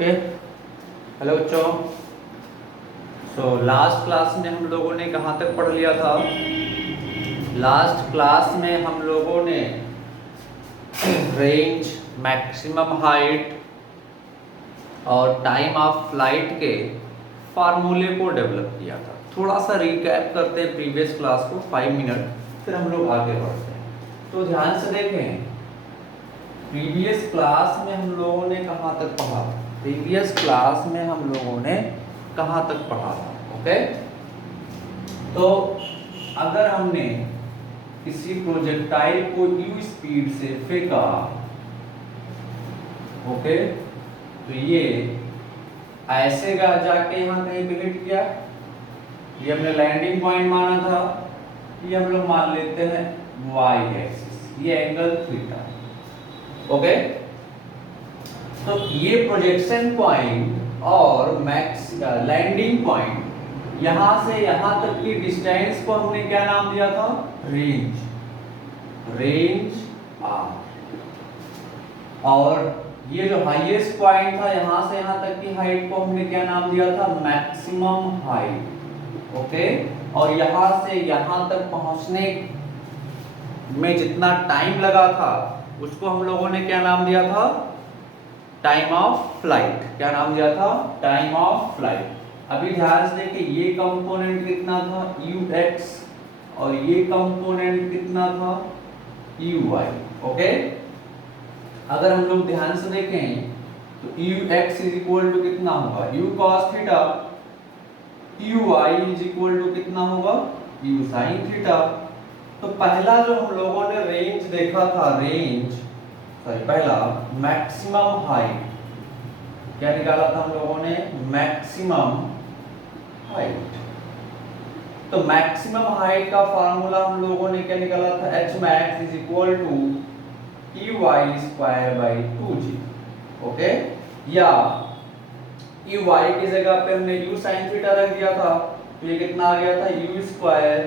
Okay. Hello बच्चों। Last class में हम लोगों ने कहाँ तक पढ़ लिया था? लास्ट क्लास में हम लोगों ने रेंज, मैक्सिमम हाइट और टाइम ऑफ फ्लाइट के फार्मूले को डेवलप किया था। थोड़ा सा रिकैप करते हैं प्रीवियस क्लास को 5 मिनट, फिर हम लोग आगे बढ़ते हैं। तो ध्यान से देखें, प्रीवियस क्लास में हम लोगों ने कहाँ तक पढ़ा था? प्रीवियस क्लास में हम लोगों ने कहाँ तक पढ़ा था? ओके, तो अगर हमने किसी प्रोजेक्टाइल को u स्पीड से फेंका, ओके, तो ये ऐसे जाके यहाँ कहीं पे हिट किया, ये हमने लैंडिंग पॉइंट माना था, ये हम लोग मान लेते हैं y एक्सिस, ये एंगल थीटा। ओके, तो ये प्रोजेक्शन पॉइंट और मैक्स लैंडिंग पॉइंट, यहां से यहां तक की डिस्टेंस को हमने क्या नाम दिया था? Range, range R. और ये जो हाईएस्ट पॉइंट था, यहां से यहां तक की हाइट को हमने क्या नाम दिया था? Maximum height. ओके, और यहां से यहां तक पहुंचने में जितना टाइम लगा था उसको हम लोगों ने क्या नाम दिया था? Time of flight. क्या नाम दिया था? Time of flight. अभी ध्यान से देखिए, ये कंपोनेंट कितना था? ux, और ये कंपोनेंट कितना था? uy। ओके, अगर हम लोग ध्यान से देखें तो ux इज इक्वल टू कितना होगा? u cos theta, uy is equal to कितना होगा? u sin theta. तो पहला जो हम लोगों ने रेंज देखा था, पहला मैक्सिमम हाइट, क्या निकाला था हम लोगों ने? Maximum height. तो मैक्सिमम हाइट का फार्मूला हम लोगों ने क्या निकाला था? h max is equal to ey square by 2g। Okay, या ey की जगह पे हमने u sin थीटा रख दिया था, तो ये कितना आ गया था? u square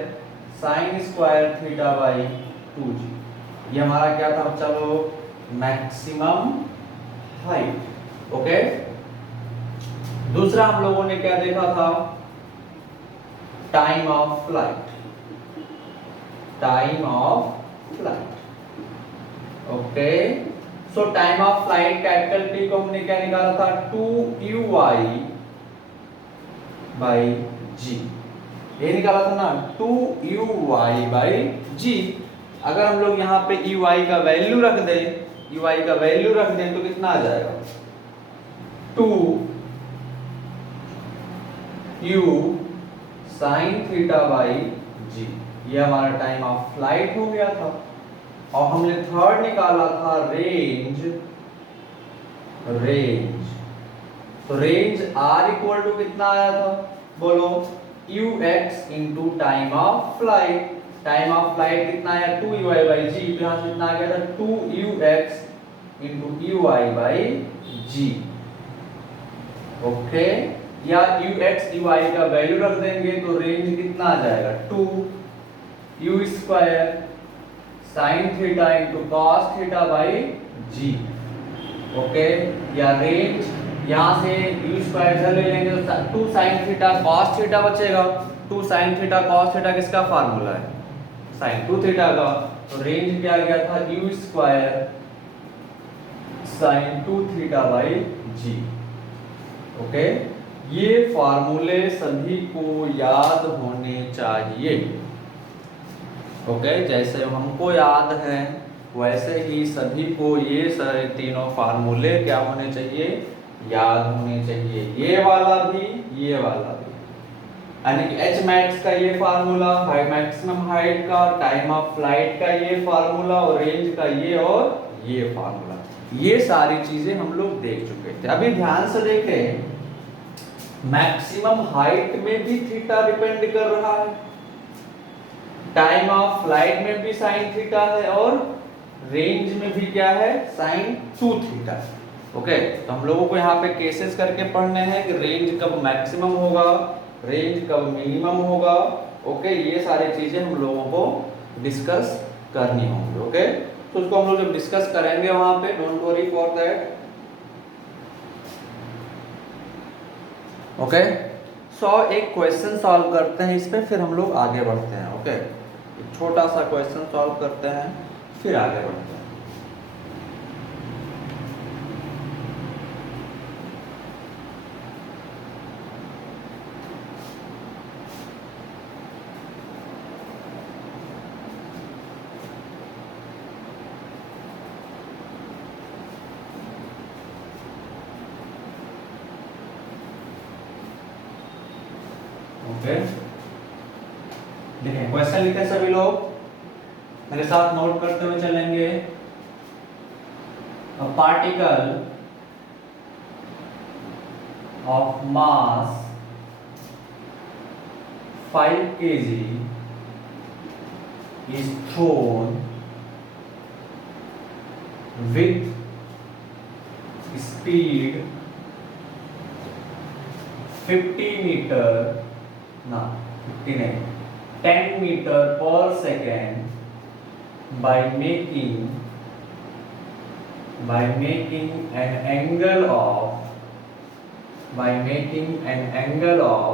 sin square theta by 2g। ये हमारा क्या था? चलो, मैक्सिमम हाइट। ओके, दूसरा हम लोगों ने क्या देखा था? Time of flight, time of flight. Okay, so time of flight capital T को हमने क्या निकाला था? 2uy by g। ये निकाला था ना, 2uy बाई g। अगर हम लोग यहाँ पे uy का वैल्यू रख दें, uy का वैल्यू रख दें तो कितना आ जाएगा? 2u sin theta by g। ये हमारा टाइम ऑफ फ्लाइट हो गया था। और हमने थर्ड निकाला था रेंज, रेंज। तो रेंज r इक्वल टू कितना आया था? बोलो, ux into time of flight. Time of flight कितना आया? 2uy by g। तो यहाँ से कितना आ गया था? 2ux into uy by g। Okay, या ux uy का वैल्यू रख देंगे तो रेंज कितना आ जाएगा? 2u square sin theta into cos theta by g। Okay, या रेंज यहाँ से u स्क्वायर इधर ले लेंगे तो 2 sin थीटा cos थीटा बचेगा। 2 sin थीटा cos थीटा किसका फार्मूला है? sin 2 थीटा का। तो रेंज क्या आ गया था? u square sin 2 theta by g। Okay, ये फार्मूले सभी को याद होने चाहिए। ओके, जैसे हमको याद है वैसे ही सभी को ये सारे तीनों फार्मूले क्या होने चाहिए? याद होने चाहिए। ये वाला भी, ये वाला भी, यानी कि h max का ये फार्मूला, मैक्सिमम हाइट का, टाइम ऑफ फ्लाइट का ये फार्मूला, और रेंज का ये और ये फार्मूला। ये सारी चीजें हम लोग देख चुके थे। अभी ध्यान से देखें, मैक्सिमम हाइट में भी थीटा डिपेंड कर रहा है, टाइम ऑफ फ्लाइट में भी साइन थीटा है, और रेंज में भी क्या है? Sign 2 theta. ओके, तो हम लोगों को यहाँ पे केसेस करके पढ़ने हैं कि रेंज कब मैक्सिमम होगा, रेंज कब मिनिमम होगा। ओके, ये सारी चीजें हम लोगों को डिस्कस करनी होंगी। ओके, तो उसको हम लोग जब डिस्कस करेंगे वहां पे, don't worry for that. Okay, so एक क्वेश्चन सॉल्व करते हैं इस पे, फिर हम लोग आगे बढ़ते हैं। ओके, एक छोटा सा क्वेश्चन सॉल्व करते हैं, फिर आगे बढ़ते हैं। ओके, देखिए क्वेश्चन लिखे सभी लोग, मेरे साथ नोट करते हुए चलेंगे। A particle of mass 5 kg is thrown with speed 50 meter, ना 50 नहीं, 10 meter per second by making an angle of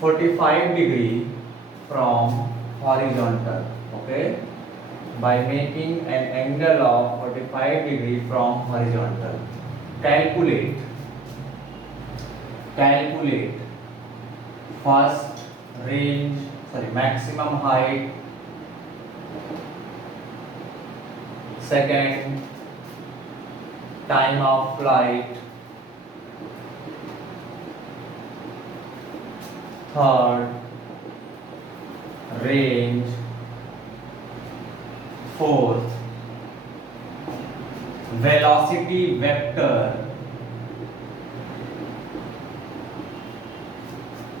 45 degree from horizontal. Okay, by making an angle of 45 degree from horizontal. Calculate first maximum height, second time of flight, third range, fourth velocity vector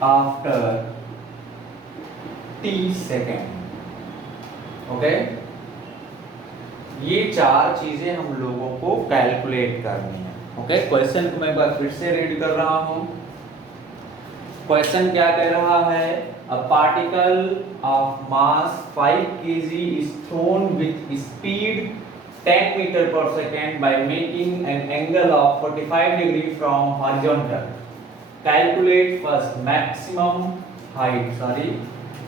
after t second. Okay, ये 4 चीजें हम लोगों को calculate करनी है। Okay, question को मैं एक बार फिर से रीड कर रहा हूं। क्वेश्चन क्या कह रहा है? A particle of mass 5 kg is thrown with speed 10 meter per second by making an angle of 45 degree from horizontal. Calculate first maximum height, sorry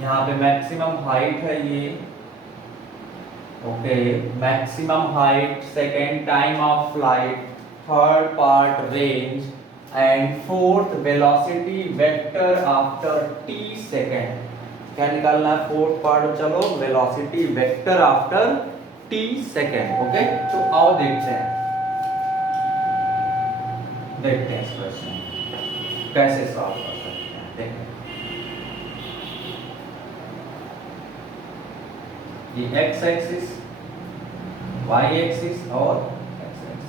यहाँ पे मैक्सिमम हाइट है ये। Okay, maximum height, second time of flight, third part range and fourth velocity vector after t second. क्या निकालना है fourth part? चलो, velocity vector after t second. Okay, तो आओ देखते हैं इस क्वेश्चन कैसे सॉल्व कर सकते हैं। देखें, ये x एक्सिस, y एक्सिस और x एक्सिस।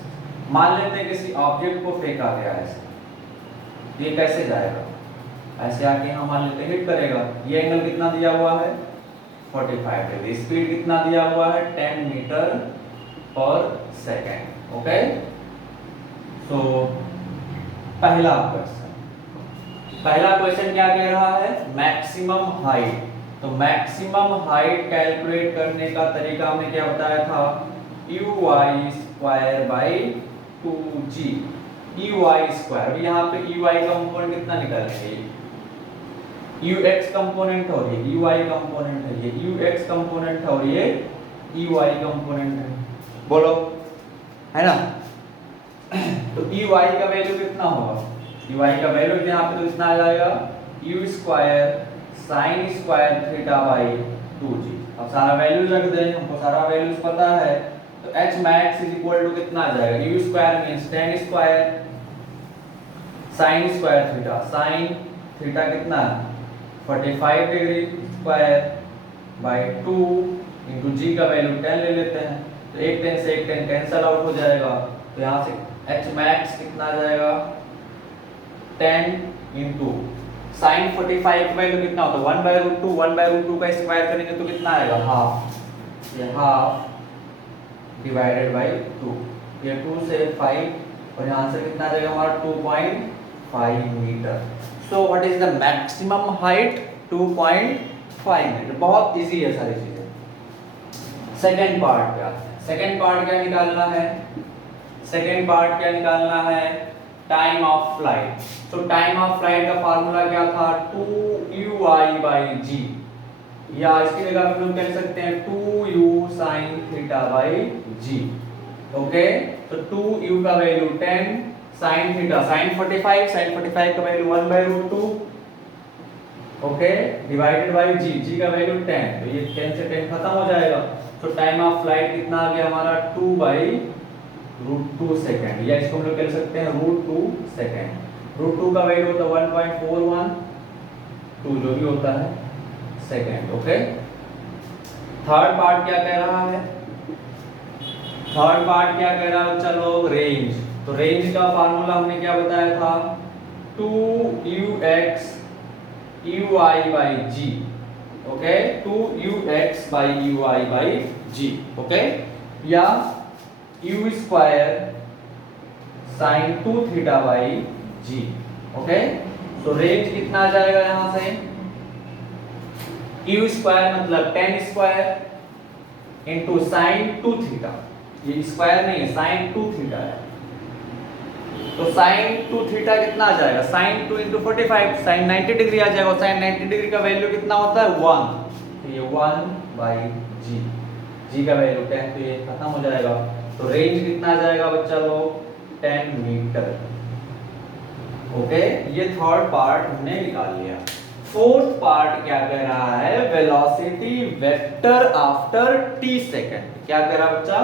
मान लेते हैं किसी ऑब्जेक्ट को फेंका गया है, ये कैसे जाएगा? ऐसे आके हम मान लेते हैं हिट करेगा। ये एंगल कितना दिया हुआ है? 45 डिग्री। स्पीड कितना दिया हुआ है? 10 मीटर पर सेकेंड। ओके, तो पहला क्वेश्चन क्या कह रहा है? Maximum height. तो मैक्सिमम हाइट कैलकुलेट करने का तरीका हमने क्या बताया था? uy square by 2g। uy square, यहाँ पे uy कंपोनेंट कितना निकालेंगे? ux कंपोनेंट और ये uy कंपोनेंट है, ये ux कंपोनेंट और ये uy कंपोनेंट है। बोलो, है ना? तो uy का वैल्यू कितना होगा? uy का वैल्यू यहाँ पे तो इतना आ जाएगा, u square sine square theta by 2g। अब सारा वैल्यू रख दें, हमको सारा वैल्यूज पता है। तो h max is equal to कितना आ जाएगा? u square means 10 square sine square theta, sine theta कितना? 45 degree square by 2 into g का वैल्यू 10 ले लेते हैं, तो एक 10 से एक 10 कैंसिल आउट हो जाएगा। तो यहाँ से h max कितना आ जाएगा? 10 इंटू साइन 45 का वैल्यू कितना होता है? 1/√2। 1/√2 का स्क्वायर करेंगे तो कितना आएगा? हाफ। ये हाफ डिवाइडेड बाई 2, ये 2 से 5 और यहाँ से कितना आ जाएगा हमारा? 2.5 मीटर। So what is the maximum height? 2.5 मीटर। बहुत इजी है सारी चीजें। सेकेंड पार्ट क्या? सेकेंड पार्ट क्या निकालना है? Time of flight. तो टाइम ऑफ फ्लाइट का फार्मूला क्या था, 2u/g, या इसकी जगह हम लोग कह सकते हैं 2u sin θ/g। ओके, तो 2u का वैल्यू 10, sin थीटा sin 45 का value 1/√2, okay, divided by g का वैल्यू 10, तो ये 10 से 10 खत्म हो जाएगा। तो टाइम ऑफ फ्लाइट कितना आ गया हमारा, 2/√2 सेकंड, या इसको हम लोग कह सकते हैं √2 सेकंड। √2 का वैल्यू होता है 1.412 जो भी होता है सेकंड। ओके, थर्ड पार्ट क्या कह रहा है, थर्ड पार्ट क्या कह रहा है बच्चा लोग, रेंज। तो रेंज का फार्मूला हमने क्या बताया था, 2ux uy/g, okay, 2ux uy/g, okay, या u² sin 2θ/g, ओके। तो रेंज कितना आ जाएगा यहां से, u² मतलब 10² इंटू साइन 2θ, ये स्क्वायर नहीं है, साइन 2θ है, तो साइन 2θ कितना आ जाएगा, साइन 2 इंटू 45, साइन 90 डिग्री आ जाएगा। साइन 90 डिग्री का वैल्यू कितना होता है 1, तो ये 1/g, g का वैल्यू 10, तो ये खत्म हो जाएगा। तो रेंज कितना आ जाएगा बच्चा लोग, 10 मीटर। ओके, ये थर्ड पार्ट हमने निकाल लिया। फोर्थ पार्ट क्या कह रहा है, velocity vector after t second. क्या कह रहा है बच्चा,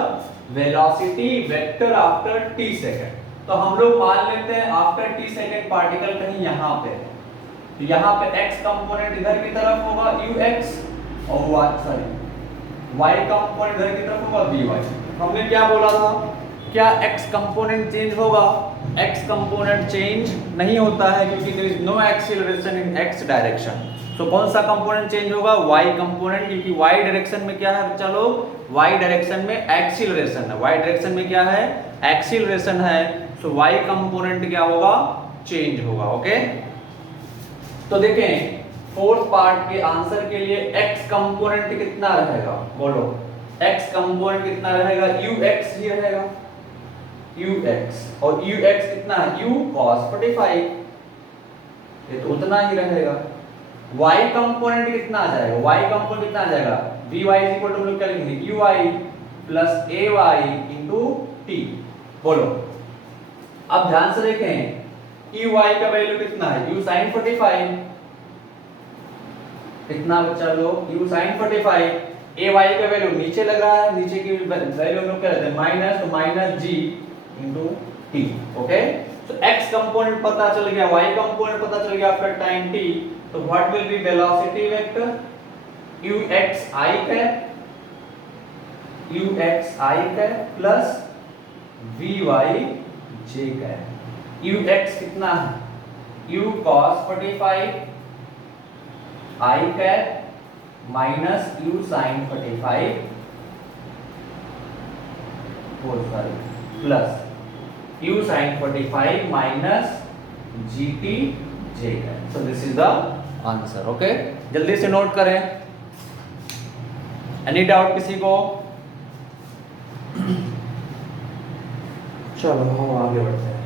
velocity vector after t second. तो हम लोग मान लेते हैं आफ्टर t सेकंड पार्टिकल कहीं यहां पे है, तो यहां पे x कंपोनेंट इधर की तरफ होगा ux, और y कंपोनेंट इधर की तरफ होगा vy। हमने क्या बोला था, क्या x कंपोनेंट चेंज होगा, x कंपोनेंट चेंज नहीं होता है क्योंकि there is no acceleration in x direction. तो कौन सा कंपोनेंट चेंज होगा, y कंपोनेंट, क्योंकि y डायरेक्शन में क्या है बच्चा लोग, y डायरेक्शन में एक्सीलरेशन है, y डायरेक्शन में क्या है, एक्सीलरेशन है, तो y कंपोनेंट क्या होगा, चेंज होगा। ओके, तो देखें फोर्थ पार्ट के आंसर के लिए x कंपोनेंट कितना रहेगा, बोलो x कंपोनेंट कितना रहेगा, ux ही रहेगा, ux, और ux कितना है, u cos 45, ये तो उतना ही रहेगा। y कंपोनेंट कितना आ जाएगा, y कंपोनेंट कितना आ जाएगा, vy इक्वल टू हम लोग क्या लिखेंगे, ui plus ay into t। बोलो, अब ध्यान से देखें, ey का वैल्यू कितना है, u sin 45, कितना बच्चा लोग, u sin 45, ay का वैल्यू नीचे लग रहा है, नीचे की वैल्यू हम लोग क्या लेते हैं माइनस, तो minus g into t। Okay, तो x कंपोनेंट पता चल गया, y कंपोनेंट पता चल गया आफ्टर टाइम t, तो what will be velocity vector, uxi cap plus vyj cap. ux कितना है, u cos 45 i cap minus u sin 45 plus u sin 45 minus gt j cap. So this is the answer. Okay, जल्दी से note करें। Any doubt किसी को? चलो हम आगे बढ़ते हैं,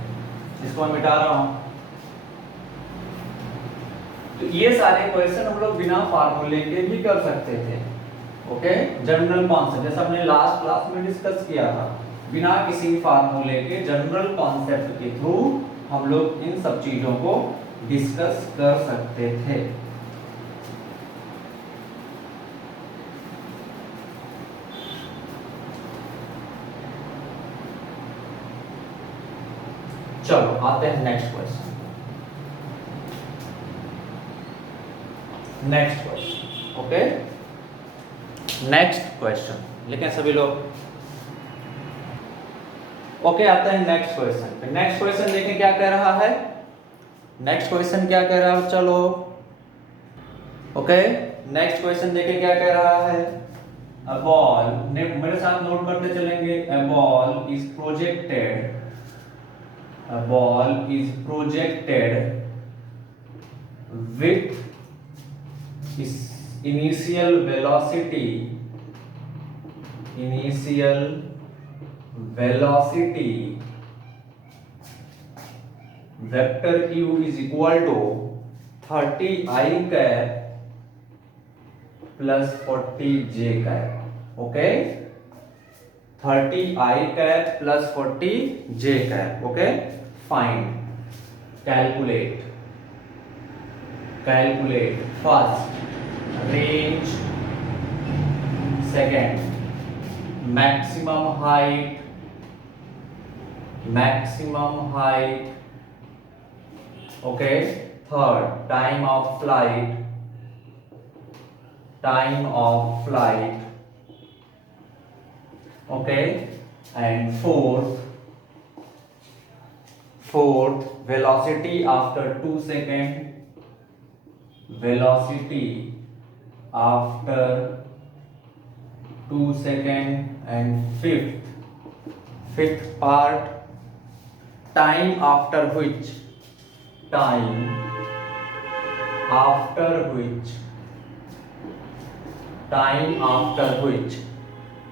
इसको मैं मिटा रहा हूं। तो ये सारे क्वेश्चन हम लोग बिना फार्मूले के भी कर सकते थे। ओके, जनरल कॉन्सेप्ट जैसा हमने लास्ट क्लास में डिस्कस किया था, बिना किसी फार्मूले के जनरल कॉन्सेप्ट के थ्रू हम लोग इन सब चीजों को डिस्कस कर सकते थे। चलो आते हैं next question. Next question, okay, next question लिखें सभी लोग। ओके, आते हैं नेक्स्ट क्वेश्चन। नेक्स्ट क्वेश्चन देखें क्या कह रहा है, नेक्स्ट क्वेश्चन क्या कह रहा है चलो। ओके, नेक्स्ट क्वेश्चन देखें क्या कह रहा है, अ बॉल, मेरे साथ नोट करते चलेंगे, a ball is projected, a ball is projected with its initial velocity vector u is equal to 30i cap plus 40j cap. Okay, 30i cap plus 40j cap. Okay, find, calculate first range, second maximum height, okay, third time of flight, okay, and fourth velocity after 2 seconds, and fifth part, time after which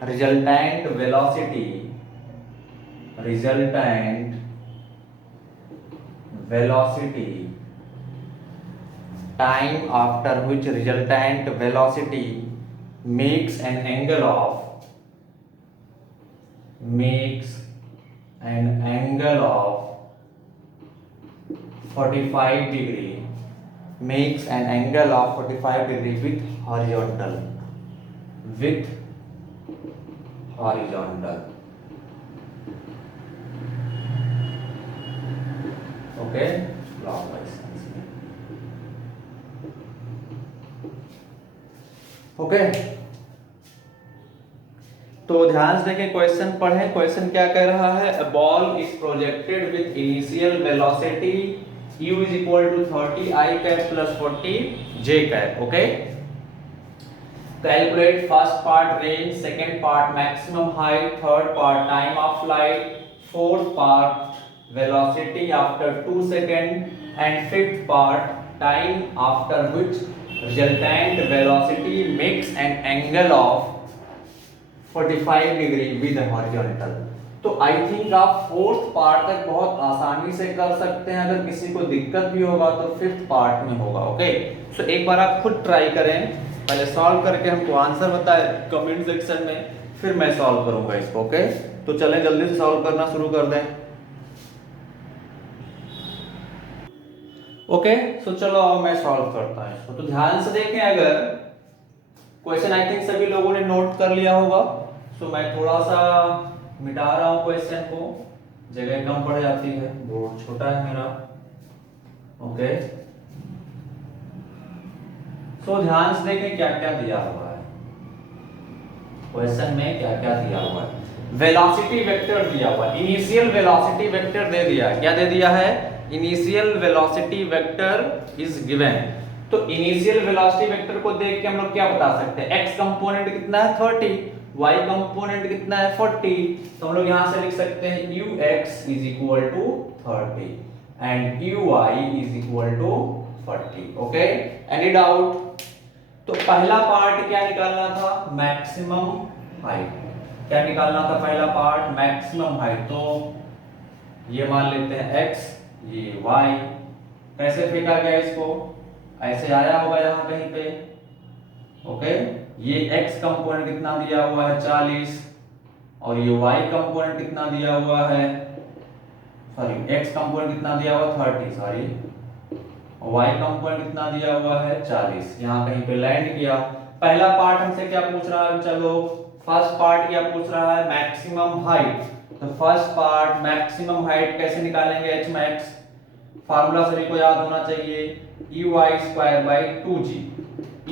resultant velocity makes an angle of 45 degree, with horizontal. Okay, clockwise। Okay, तो ध्यान से देखें, question पढ़ें। Question क्या कह रहा है? A ball is projected with initial velocity u is equal to 30i cap plus 40j cap. Okay, calculate first part range, second part maximum height, third part time of flight, fourth part velocity after 2 seconds, and fifth part time after which resultant velocity makes an angle of 45 degree with horizontal। तो I think आप fourth part तक बहुत आसानी से कर सकते हैं। अगर किसी को दिक्कत भी होगा तो फिफ्थ पार्ट में होगा। ओके, सो एक बार आप खुद ट्राई करें, पहले सॉल्व करके हमको आंसर बताएं कमेंट सेक्शन में, फिर मैं सॉल्व करूंगा इसको। ओके, तो चलें जल्दी से सॉल्व करना शुरू कर दें। ओके, सो चलो अब मैं सॉल्व करता हूं इसको। तो ध्यान से देखें, अगर क्वेश्चन आई थिंक सभी लोगों ने नोट कर लिया होगा, सो मैं थोड़ा सा मिटा रहा हूं क्वेश्चन को, जगह कम पड़ जाती है, बोर्ड छोटा है मेरा। ओके, सो ध्यान से देखें क्या क्या दिया हुआ है क्वेश्चन में, क्या क्या दिया हुआ है। वेलोसिटी वेक्टर दिया हुआ है, इनिशियल वेलोसिटी वेक्टर दे दिया है। क्या दे दिया है? Initial velocity vector is given. तो इनिशियल वेलोसिटी वेक्टर को देख के हम लोग क्या बता सकते हैं? x कंपोनेंट कितना है 30, y कंपोनेंट कितना है 40, तो हम लोग यहां से लिख सकते हैं ux is equal to 30 and uy is equal to 40। Okay, any doubt? तो पहला पार्ट क्या निकालना था? Maximum height. क्या निकालना था पहला पार्ट? Maximum height. तो ये मान लेते हैं x, ये y। कैसे फेंका गया इसको? ऐसे आया होगा यहां कहीं पे। ओके, ये x कंपोनेंट कितना दिया हुआ है 40, और ये y कंपोनेंट कितना दिया हुआ है, सॉरी x कंपोनेंट कितना दिया हुआ 30, सॉरी, और y कंपोनेंट कितना दिया हुआ है 40। यहां कहीं पे लैंड किया। पहला पार्ट हमसे क्या पूछ रहा है? चलो फर्स्ट पार्ट क्या पूछ रहा है? Maximum height. तो फर्स्ट पार्ट मैक्सिमम हाइट कैसे निकालेंगे? h max फार्मूला सभी को याद होना चाहिए, uy² 2g।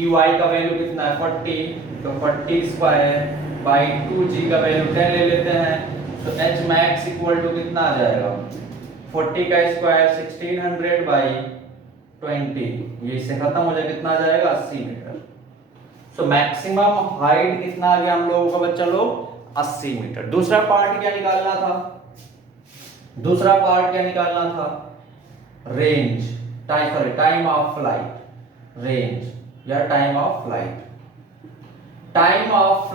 uy का वैल्यू कितना है 40, तो 40² 2g का वैल्यू 10 ले लेते हैं। तो h max इक्वल टू कितना आ जाएगा? 40 का स्क्वायर 1600/20, ये इससे खत्म हो जाए, कितना आ जाएगा? 80 मीटर। सो मैक्सिमम हाइट कितना आ गया हम लोगों का बच्चा लोग? 80 मीटर। दूसरा पार्ट क्या निकालना था? दूसरा पार्ट क्या निकालना था? Range, time of flight. Range या time of flight. Time of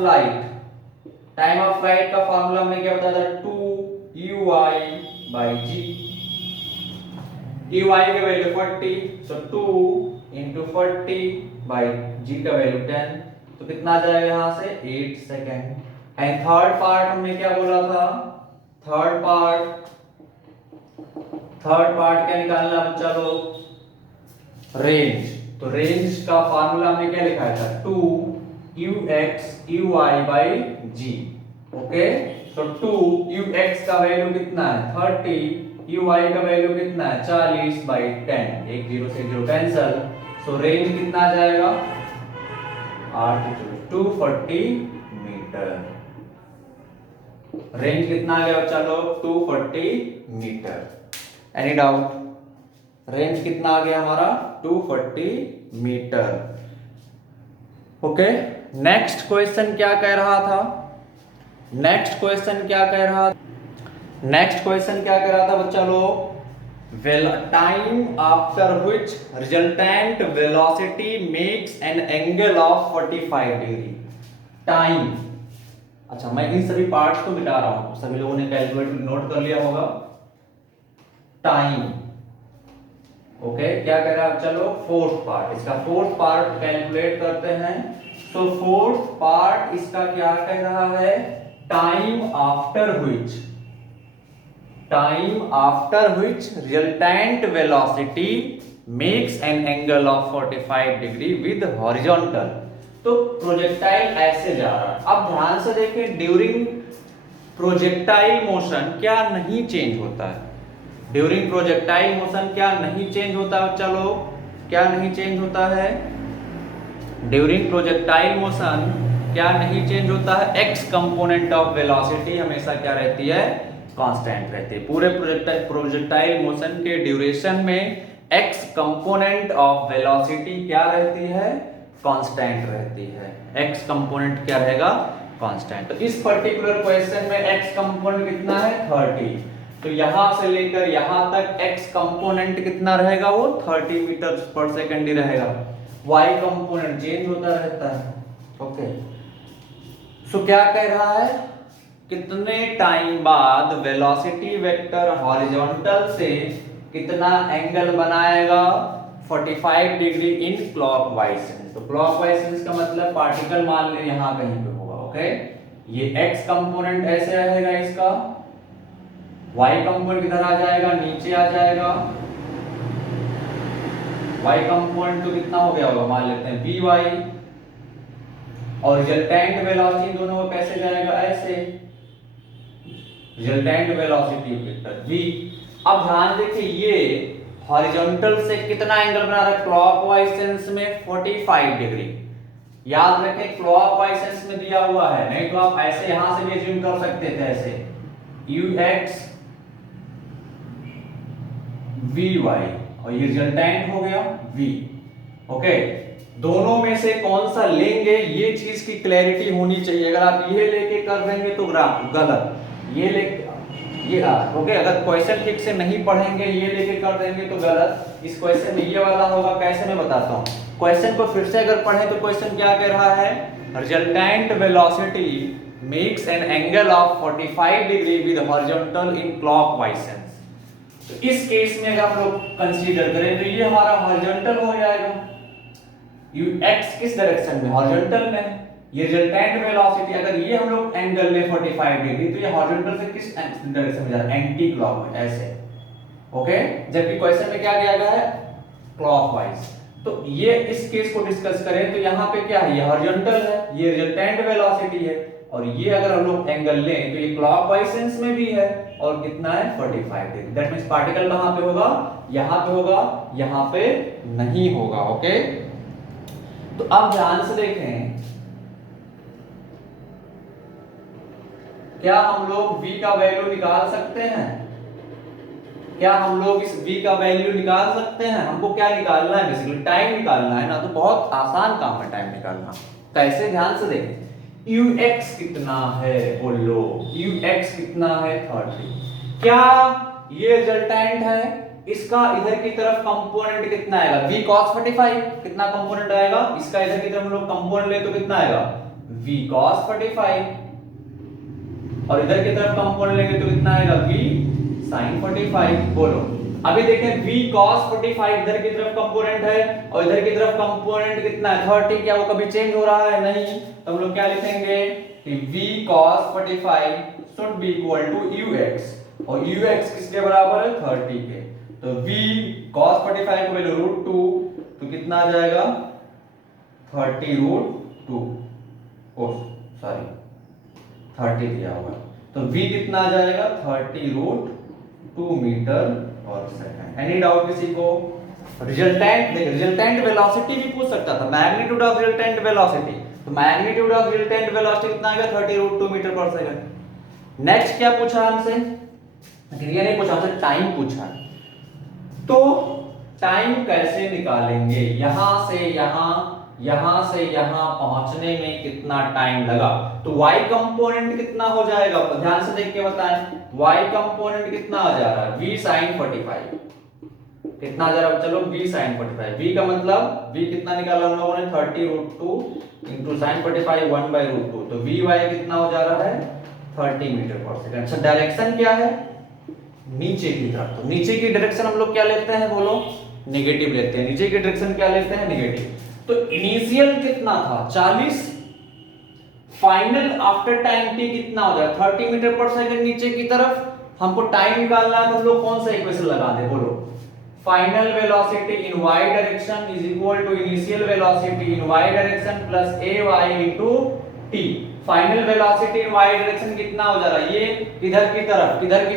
flight का फार्मूला हमने क्या बताया था? 2uy/g। ई वाई का value 40, so 2 into 40 by G का वैल्यू 10, तो कितना आ जाएगा यहाँ से 8 सेकेंड। एंड थर्ड पार्ट हमने क्या बोला था, थर्ड पार्ट क्या निकालना है बच्चा लोग, रेंज। तो रेंज का फार्मूला हमने क्या लिखा था, 2ux uy by ji. Okay, तो 2ux का वैल्यू कितना है 30, uy का वैल्यू कितना है 40 बाई 10, एक जीरो से जीरो कैंसल, सो रेंज कितना आ जाएगा 240 मीटर। रेंज कितना आ गया बच्चा लोग 240 मीटर। एनी डाउट, रेंज कितना आ गया हमारा 240 मीटर। ओके, नेक्स्ट क्वेश्चन क्या कह रहा था, नेक्स्ट क्वेश्चन क्या कह रहा था बच्चा लोग, time after which resultant velocity makes an angle of 45 degree. Time, अच्छा मैं इन सभी पार्ट्स को मिटा रहा हूं, सभी लोगों ने कैलकुलेट नोट कर लिया होगा। टाइम, ओके, क्या कह रहा है चलो फोर्थ पार्ट, इसका फोर्थ पार्ट कैलकुलेट करते हैं। तो फोर्थ पार्ट इसका क्या कह रहा है, time after which resultant velocity makes an angle of 45 degree with horizontal. तो प्रोजेक्टाइल ऐसे जा रहा है, अब ध्यान से देखें, ड्यूरिंग प्रोजेक्टाइल मोशन क्या नहीं चेंज होता है, ड्यूरिंग प्रोजेक्टाइल मोशन क्या नहीं चेंज होता है बच्चा लोग, क्या नहीं चेंज होता है, ड्यूरिंग प्रोजेक्टाइल मोशन क्या नहीं चेंज होता है, एक्स कंपोनेंट ऑफ वेलोसिटी हमेशा क्या रहती है, कांस्टेंट रहती है। पूरे प्रोजेक्टाइल मोशन के ड्यूरेशन में एक्स कंपोनेंट ऑफ वेलोसिटी क्या रहती है, कांस्टेंट रहती है। एक्स कंपोनेंट क्या रहेगा, कांस्टेंट। तो इस पर्टिकुलर क्वेश्चन में एक्स कंपोनेंट कितना है 30, तो यहां से लेकर यहां तक x कंपोनेंट कितना रहेगा, वो 30 मीटर पर सेकंड ही रहेगा। y कंपोनेंट चेंज होता रहता है। ओके, सो क्या कह रहा है, कितने टाइम बाद वेलोसिटी वेक्टर हॉरिजॉन्टल से कितना एंगल बनाएगा 45 डिग्री इन क्लॉकवाइज सेंस। तो क्लॉकवाइज सेंस का मतलब पार्टिकल मान ले यहां कहीं पे होगा। ओके, ये x कंपोनेंट ऐसे रहेगा, इसका y कंपोनेंट किधर आ जाएगा, नीचे आ जाएगा। y कंपोनेंट तो कितना हो गया होगा, मान लेते हैं vy, और रिजल्टेंट वेलोसिटी दोनों को कैसे जाएगा, ऐसे, रिजल्टेंट वेलोसिटी वेक्टर v। अब ध्यान देखिए, ये हॉरिजॉन्टल से कितना एंगल बना रहा है, क्लॉकवाइज सेंस में 45 डिग्री। याद रखें क्लॉकवाइज सेंस में दिया हुआ है, नहीं तो आप ऐसे यहां से भी अज्यूम कर सकते थे, ऐसे ux vy, और ये रिजल्टेंट हो गया v। ओके, दोनों में से कौन सा लेंगे ये चीज की क्लैरिटी होनी चाहिए। अगर आप ये लेके कर देंगे तो गलत, ये लेके ओके, अगर क्वेश्चन ठीक से नहीं पढ़ेंगे ये लेके कर देंगे तो गलत। इस क्वेश्चन में ये वाला होगा, कैसे मैं बताता हूँ। क्वेश्चन को फिर से अगर पढ़ें तो क्वेश्चन क्या कह रहा है, resultant velocity makes an angle of 45 degree with horizontal in clockwise sense. तो इस केस में अगर हम लोग कंसीडर करें तो ये हमारा हॉरिजॉन्टल हो जाएगा, x किस डायरेक्शन में, हॉरिजॉन्टल में। ये रिजल्टेंट वेलोसिटी अगर ये हम लोग एंगल में 45 डिग्री, तो ये हॉरिजॉन्टल से किस डायरेक्शन में जा रहा है, एंटी क्लॉकवाइज, ऐसे। ओके, जबकि क्वेश्चन में क्या दिया गया है, क्लॉकवाइज। तो ये इस केस को डिस्कस करें तो यहाँ पे क्या है, ये हॉरिजॉन्टल है, ये रिजल्टेंट वेलोसिटी है, और ये अगर हम लोग एंगल लें तो ये क्लॉकवाइज सेंस में भी है, और कितना है 45 डिग्री। दैट मींस पार्टिकल कहां पे होगा, यहां पे होगा, यहां पे नहीं होगा। ओके, तो अब ध्यान से देखें, क्या हम लोग v का वैल्यू निकाल सकते हैं, क्या हम लोग इस v का वैल्यू निकाल सकते हैं। हमको क्या निकालना है, बेसिकली टाइम निकालना है ना, तो बहुत आसान काम है टाइम निकालना। कैसे, ध्यान से देखें, ux कितना है, बोलो ux कितना है 30। क्या ये रिजल्टेंट है, इसका इधर की तरफ कंपोनेंट कितना आएगा, v cos 45, कितना कंपोनेंट आएगा, इसका इधर की तरफ हम लोग कंपोनेंट ले तो कितना आएगा v cos 45, और इधर की तरफ कंपोनेंट लेंगे तो कितना आएगा v sin 45। बोलो अभी देखें v cos 45 इधर की तरफ कंपोनेंट है और इधर की तरफ कंपोनेंट कितना है 30, क्या वो कभी चेंज हो रहा है? नहीं। तो हम लोग क्या लिखेंगे कि v cos 45 should be equal to ux, और ux किसके बराबर है 30 के। तो v cos 45 को वैल्यू √2, तो कितना आ जाएगा 30√2, ओ सॉरी 30 दिया हुआ, तो v कितना आ जाएगा 30√2 मीटर और सेकंड। एनी डाउट किसी को? रिजल्टेंट, देख रिजल्टेंट वेलोसिटी भी पूछ सकता था, मैग्नीट्यूड ऑफ रिजल्टेंट वेलोसिटी, तो मैग्नीट्यूड ऑफ रिजल्टेंट वेलोसिटी कितना आएगा 30√2 मीटर पर सेकंड। नेक्स्ट क्या पूछा हमसे? ये नहीं पूछा हमसे, टाइम पूछा। तो टाइम कैसे निकालेंगे? यहां से यहां पहुंचने में कितना टाइम लगा, तो y कंपोनेंट कितना हो जाएगा, ध्यान से देख के बताएं। y कंपोनेंट कितना आ जा रहा है v sin 45, कितना आ जा रहा है? चलो v sin 45, v का मतलब v कितना निकाला हम लोगों ने 30√2 इंटू sin 45 1/√2, तो vy कितना हो जा रहा है 30 मीटर पर सेकंड। अच्छा डायरेक्शन क्या है? नीचे की तरफ, तो नीचे की डायरेक्शन हम लोग क्या लेते हैं बोलो? नेगेटिव लेते हैं। नीचे की डायरेक्शन क्या लेते हैं? नेगेटिव। तो इनिशियल कितना था 40, फाइनल आफ्टर टाइम t कितना हो जाएगा 30 मीटर पर सेकंड नीचे की तरफ। हमको टाइम निकालना है तो हम लोग कौन सा इक्वेशन लगा दे बोलो? Final velocity in y direction is equal to initial velocity in y direction plus ay into t। Final velocity in y direction कितना हो जा रहा है? ये किधर की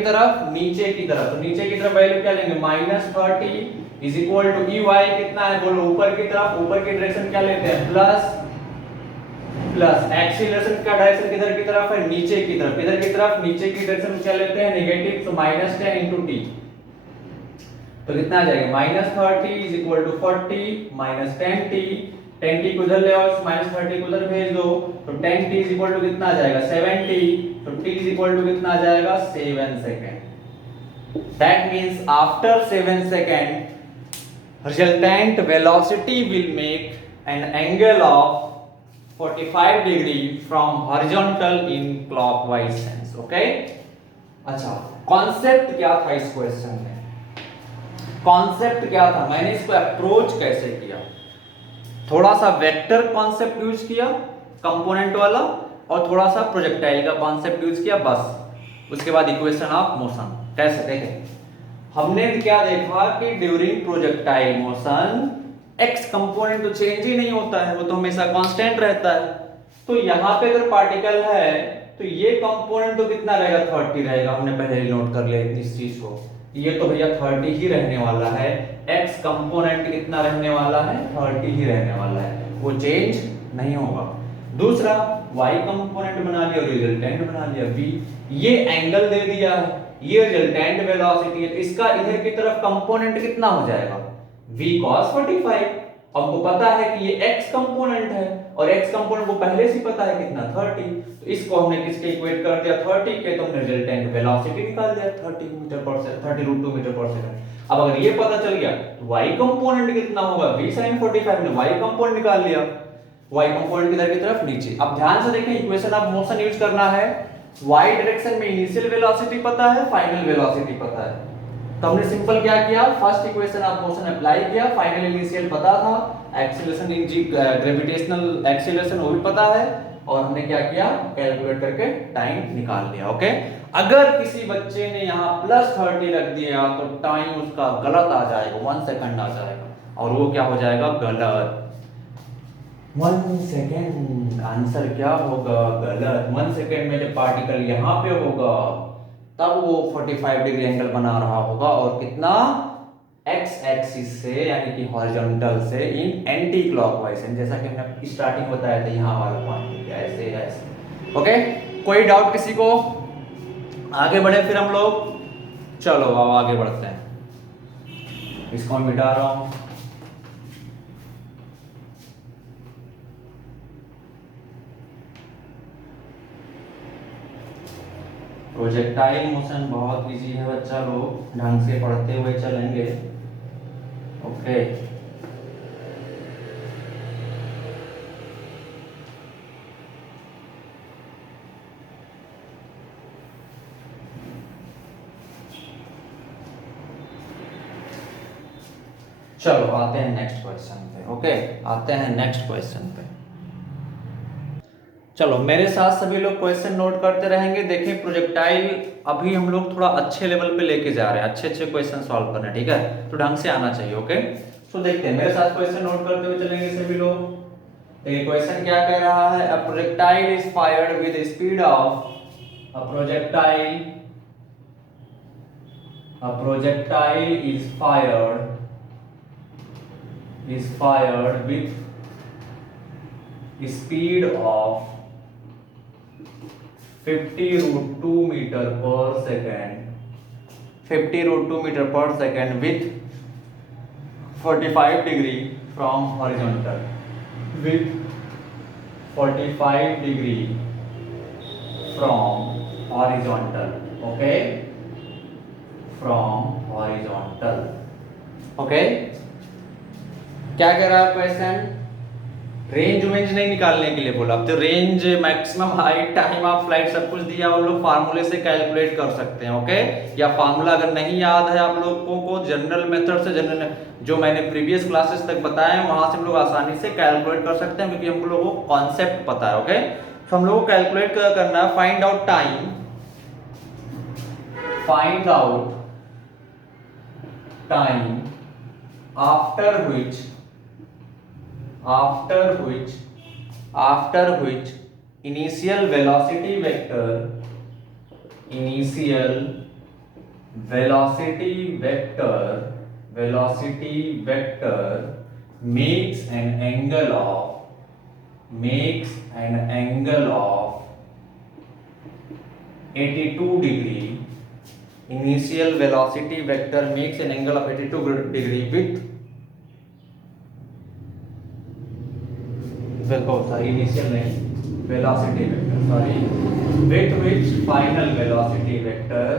तरफ नीचे की तरफ, तो नीचे की तरफ वैल्यू क्या लेंगे -30 इज इक्वल टू Ey कितना है बोलो? ऊपर की तरफ, ऊपर की डायरेक्शन क्या लेते हैं प्लस एक्सीलरेशन का डायरेक्शन किधर की तरफ है? नीचे की तरफ। किधर की तरफ? नीचे की डायरेक्शन क्या लेते हैं? नेगेटिव, तो -10 इनटू t, तो कितना आ जाएगा -30 is equal to 40 -10t, 10t को उधर ले आओ, -30 को उधर भेज दो, तो 10t इज इक्वल टू कितना आ जाएगा 70, तो t इज इक्वल टू कितना आ जाएगा 7 second. That means after 7 second resultant velocity will make an angle of 45 degree from horizontal in clockwise sense. Okay? अच्छा, कॉन्सेप्ट क्या था इस क्वेश्चन में? कॉन्सेप्ट क्या था? मैंने इसको अप्रोच कैसे किया? थोड़ा सा वेक्टर कॉन्सेप्ट यूज किया कंपोनेंट वाला, और थोड़ा सा प्रोजेक्टाइल का कॉन्सेप्ट यूज किया, बस। उसके बाद इक्वेशन ऑफ मोशन। कैसे देखें? हमने क्या देखा कि during projectile motion x component तो चेंज ही नहीं होता है, वो तो हमेशा कांस्टेंट रहता है। तो यहाँ पे अगर पार्टिकल है तो ये कंपोनेंट तो कितना रहेगा 30 रहेगा, हमने पहले ही नोट कर लिया इस चीज को। ये तो भैया 30 ही रहने वाला है, x कंपोनेंट कितना रहने वाला है 30 ही रहने वाला है, वो चेंज नहीं होगा। दूसरा y कंपोनेंट बना लिया और रिजल्टेंट बना लिया v, ये एंगल दे दिया है, ये रिजल्टेंट वेलोसिटी है, इसका इधर की तरफ कंपोनेंट कितना हो जाएगा v cos 45। हमको पता है कि ये x कंपोनेंट है और x कंपोनेंट को पहले से पता है कितना 30, तो इसको हमने किसके इक्वेट कर दिया 30 के, तो हमने रिजल्टेंट वेलोसिटी निकाल दिया 30 metre per second 30√2 metre per second. अब अगर ये पता चल गया तो y कंपोनेंट कितना होगा v sin 45 ने y कंपोनेंट निकाल लिया, y कंपोनेंट किधर की तरफ नीचे। अब ध्यान से देखें इक्वेशन ऑफ मोशन यूज करना है, y डायरेक्शन में इनिशियल वेलोसिटी पता है, फाइनल वेलोसिटी पता है, तो हमने सिंपल क्या किया first equation of motion apply किया, फाइनल इनिशियल पता था, acceleration in g gravitational acceleration वो भी पता है, और हमने क्या किया कैलकुलेट करके टाइम निकाल लिया। ओके, अगर किसी बच्चे ने यहाँ +30 रख दिया तो टाइम उसका गलत आ जाएगा, 1 सेकंड आ जाएगा, और वो क्या हो जाएगा गलत। 1 सेकेंड आंसर क्या होगा गलत। 1 सेकेंड में जब पार्टिकल यहाँ पे होगा तब वो 45 डिग्री एंगल बना रहा होगा, और कितना x एक्सिस से यानी कि हॉरिजॉन्टल से इन एंटी क्लॉकवाइज, जैसा कि हमने स्टार्टिंग बताया था यहाँ वाला पॉइंट ऐसे ऐसे। ओके, कोई डाउट किसी को? आगे बढ़े फिर हम लोग, चलो अब आगे बढ़ते हैं। इसको मैं मिटा रहा हूँ। प्रोजेक्टाइल मोशन बहुत इजी है बच्चा, लोग ढंग से पढ़ते हुए चलेंगे। ओके, चलो आते हैं नेक्स्ट क्वेश्चन पे। ओके, आते हैं नेक्स्ट क्वेश्चन पे। चलो मेरे साथ सभी लोग क्वेश्चन नोट करते रहेंगे। देखें प्रोजेक्टाइल अभी हम लोग थोड़ा अच्छे लेवल पे लेके जा रहे हैं, अच्छे अच्छे क्वेश्चन सॉल्व करने, ठीक है, तो ढंग से आना चाहिए। ओके, तो देखते हैं, मेरे साथ क्वेश्चन नोट करते हुए चलेंगे सभी लोग। देखिए क्वेश्चन क्या कह रहा है, a projectile is fired with speed of a projectile is fired with speed of 50 root 2 meter per second, 50 root 2 meter per second with 45 degree from horizontal, with 45 degree from horizontal, okay, from horizontal, okay। क्या कह रहा है question, range नहीं निकालने के लिए बोला। अब तो range, maximum height, time of flight सब कुछ दिया, वो लोग फार्मूले से कैलकुलेट कर सकते हैं। ओके, या फार्मूला अगर नहीं याद है आप लोगों को, जनरल मेथड से, जनरल जो मैंने प्रीवियस क्लासेस तक बताए हैं वहां से हम लोग आसानी से कैलकुलेट कर सकते हैं, क्योंकि हम लोगों को कॉन्सेप्ट पता है। ओके, तो हम लोगों को कैलकुलेट करना है, find out time, find out time after which initial velocity vector makes an angle of 82 degree. Initial velocity vector makes an angle of 82 degree with initial velocity vector, with which final velocity vector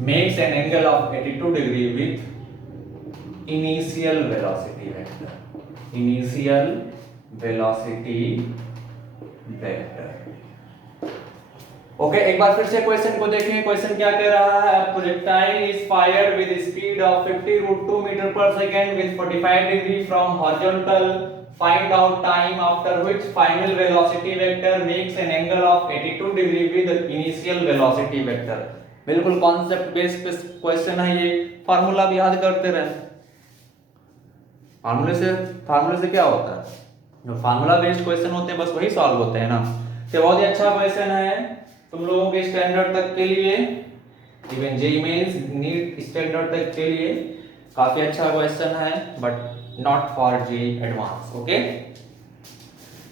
makes an angle of 82 degree with initial velocity vector, okay. एक बार फिर से question को देखें, question क्या कह रहा है, projectile is fired with speed of 50 root 2 metre per second with 45 degree from horizontal, find out time after which final velocity vector makes an angle of 82 degree with initial velocity vector. बिल्कुल concept based question है ये, formula भी याद करते रहे। फार्मूले से क्या होता है, जो फार्मूला बेस्ड क्वेश्चन होते हैं बस वही सॉल्व होते हैं ना। तो बहुत ही अच्छा क्वेश्चन है तुम लोगों के स्टैंडर्ड तक के लिए, even JEE Mains NEET standard तक के लिए काफी अच्छा क्वेश्चन है, but not for JEE advance. Okay,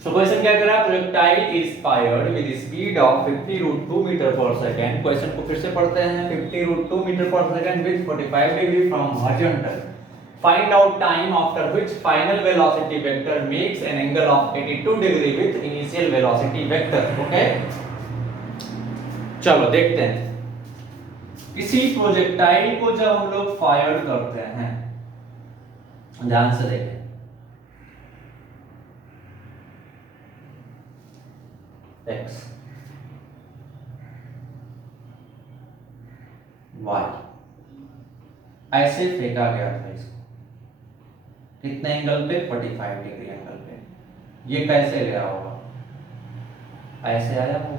so question क्या कर रहा है, projectile is fired with speed of 50 root 2 metre per second. Question को फिर से पढ़ते हैं, 50 root 2 metre per second with 45 degree from horizontal, find out time after which final velocity vector makes an angle of 82 degree with initial velocity vector। Okay, चलो देखते हैं, किसी projectile को जब हम लोग फायर करते हैं, ध्यान से देखें, x y ऐसे फेंका गया था इसको, कितने एंगल पे, 45 डिग्री एंगल पे। ये कैसे गया होगा, ऐसे आया होगा।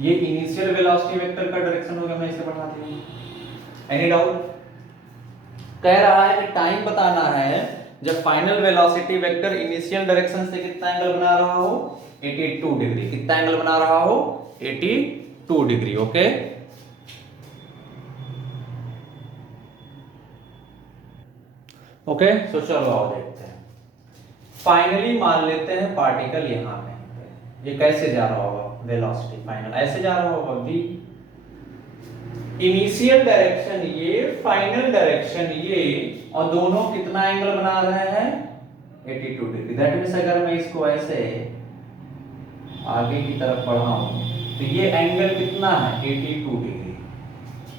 ये इनिशियल वेलोसिटी वेक्टर का डायरेक्शन होगा, मैं इसे बढ़ा दूंगा। Any doubt? कह रहा है कि टाइम बताना है जब final velocity vector initial direction से कितना एंगल बना रहा हो, 82 डिग्री। कितना एंगल बना रहा हो, 82 डिग्री। ओके, ओके, तो चलो आओ देखते हैं। फाइनली मान लेते हैं पार्टिकल यहां है, ये कैसे जा रहा होगा, वेलोसिटी फाइनल ऐसे जा रहा होगा, v इनिशियल डायरेक्शन ये, फाइनल डायरेक्शन ये, और दोनों कितना एंगल बना रहे हैं, 82 डिग्री। दैट मींस अगर मैं इसको ऐसे आगे की तरफ बढ़ाऊं तो ये एंगल कितना है, 82 डिग्री।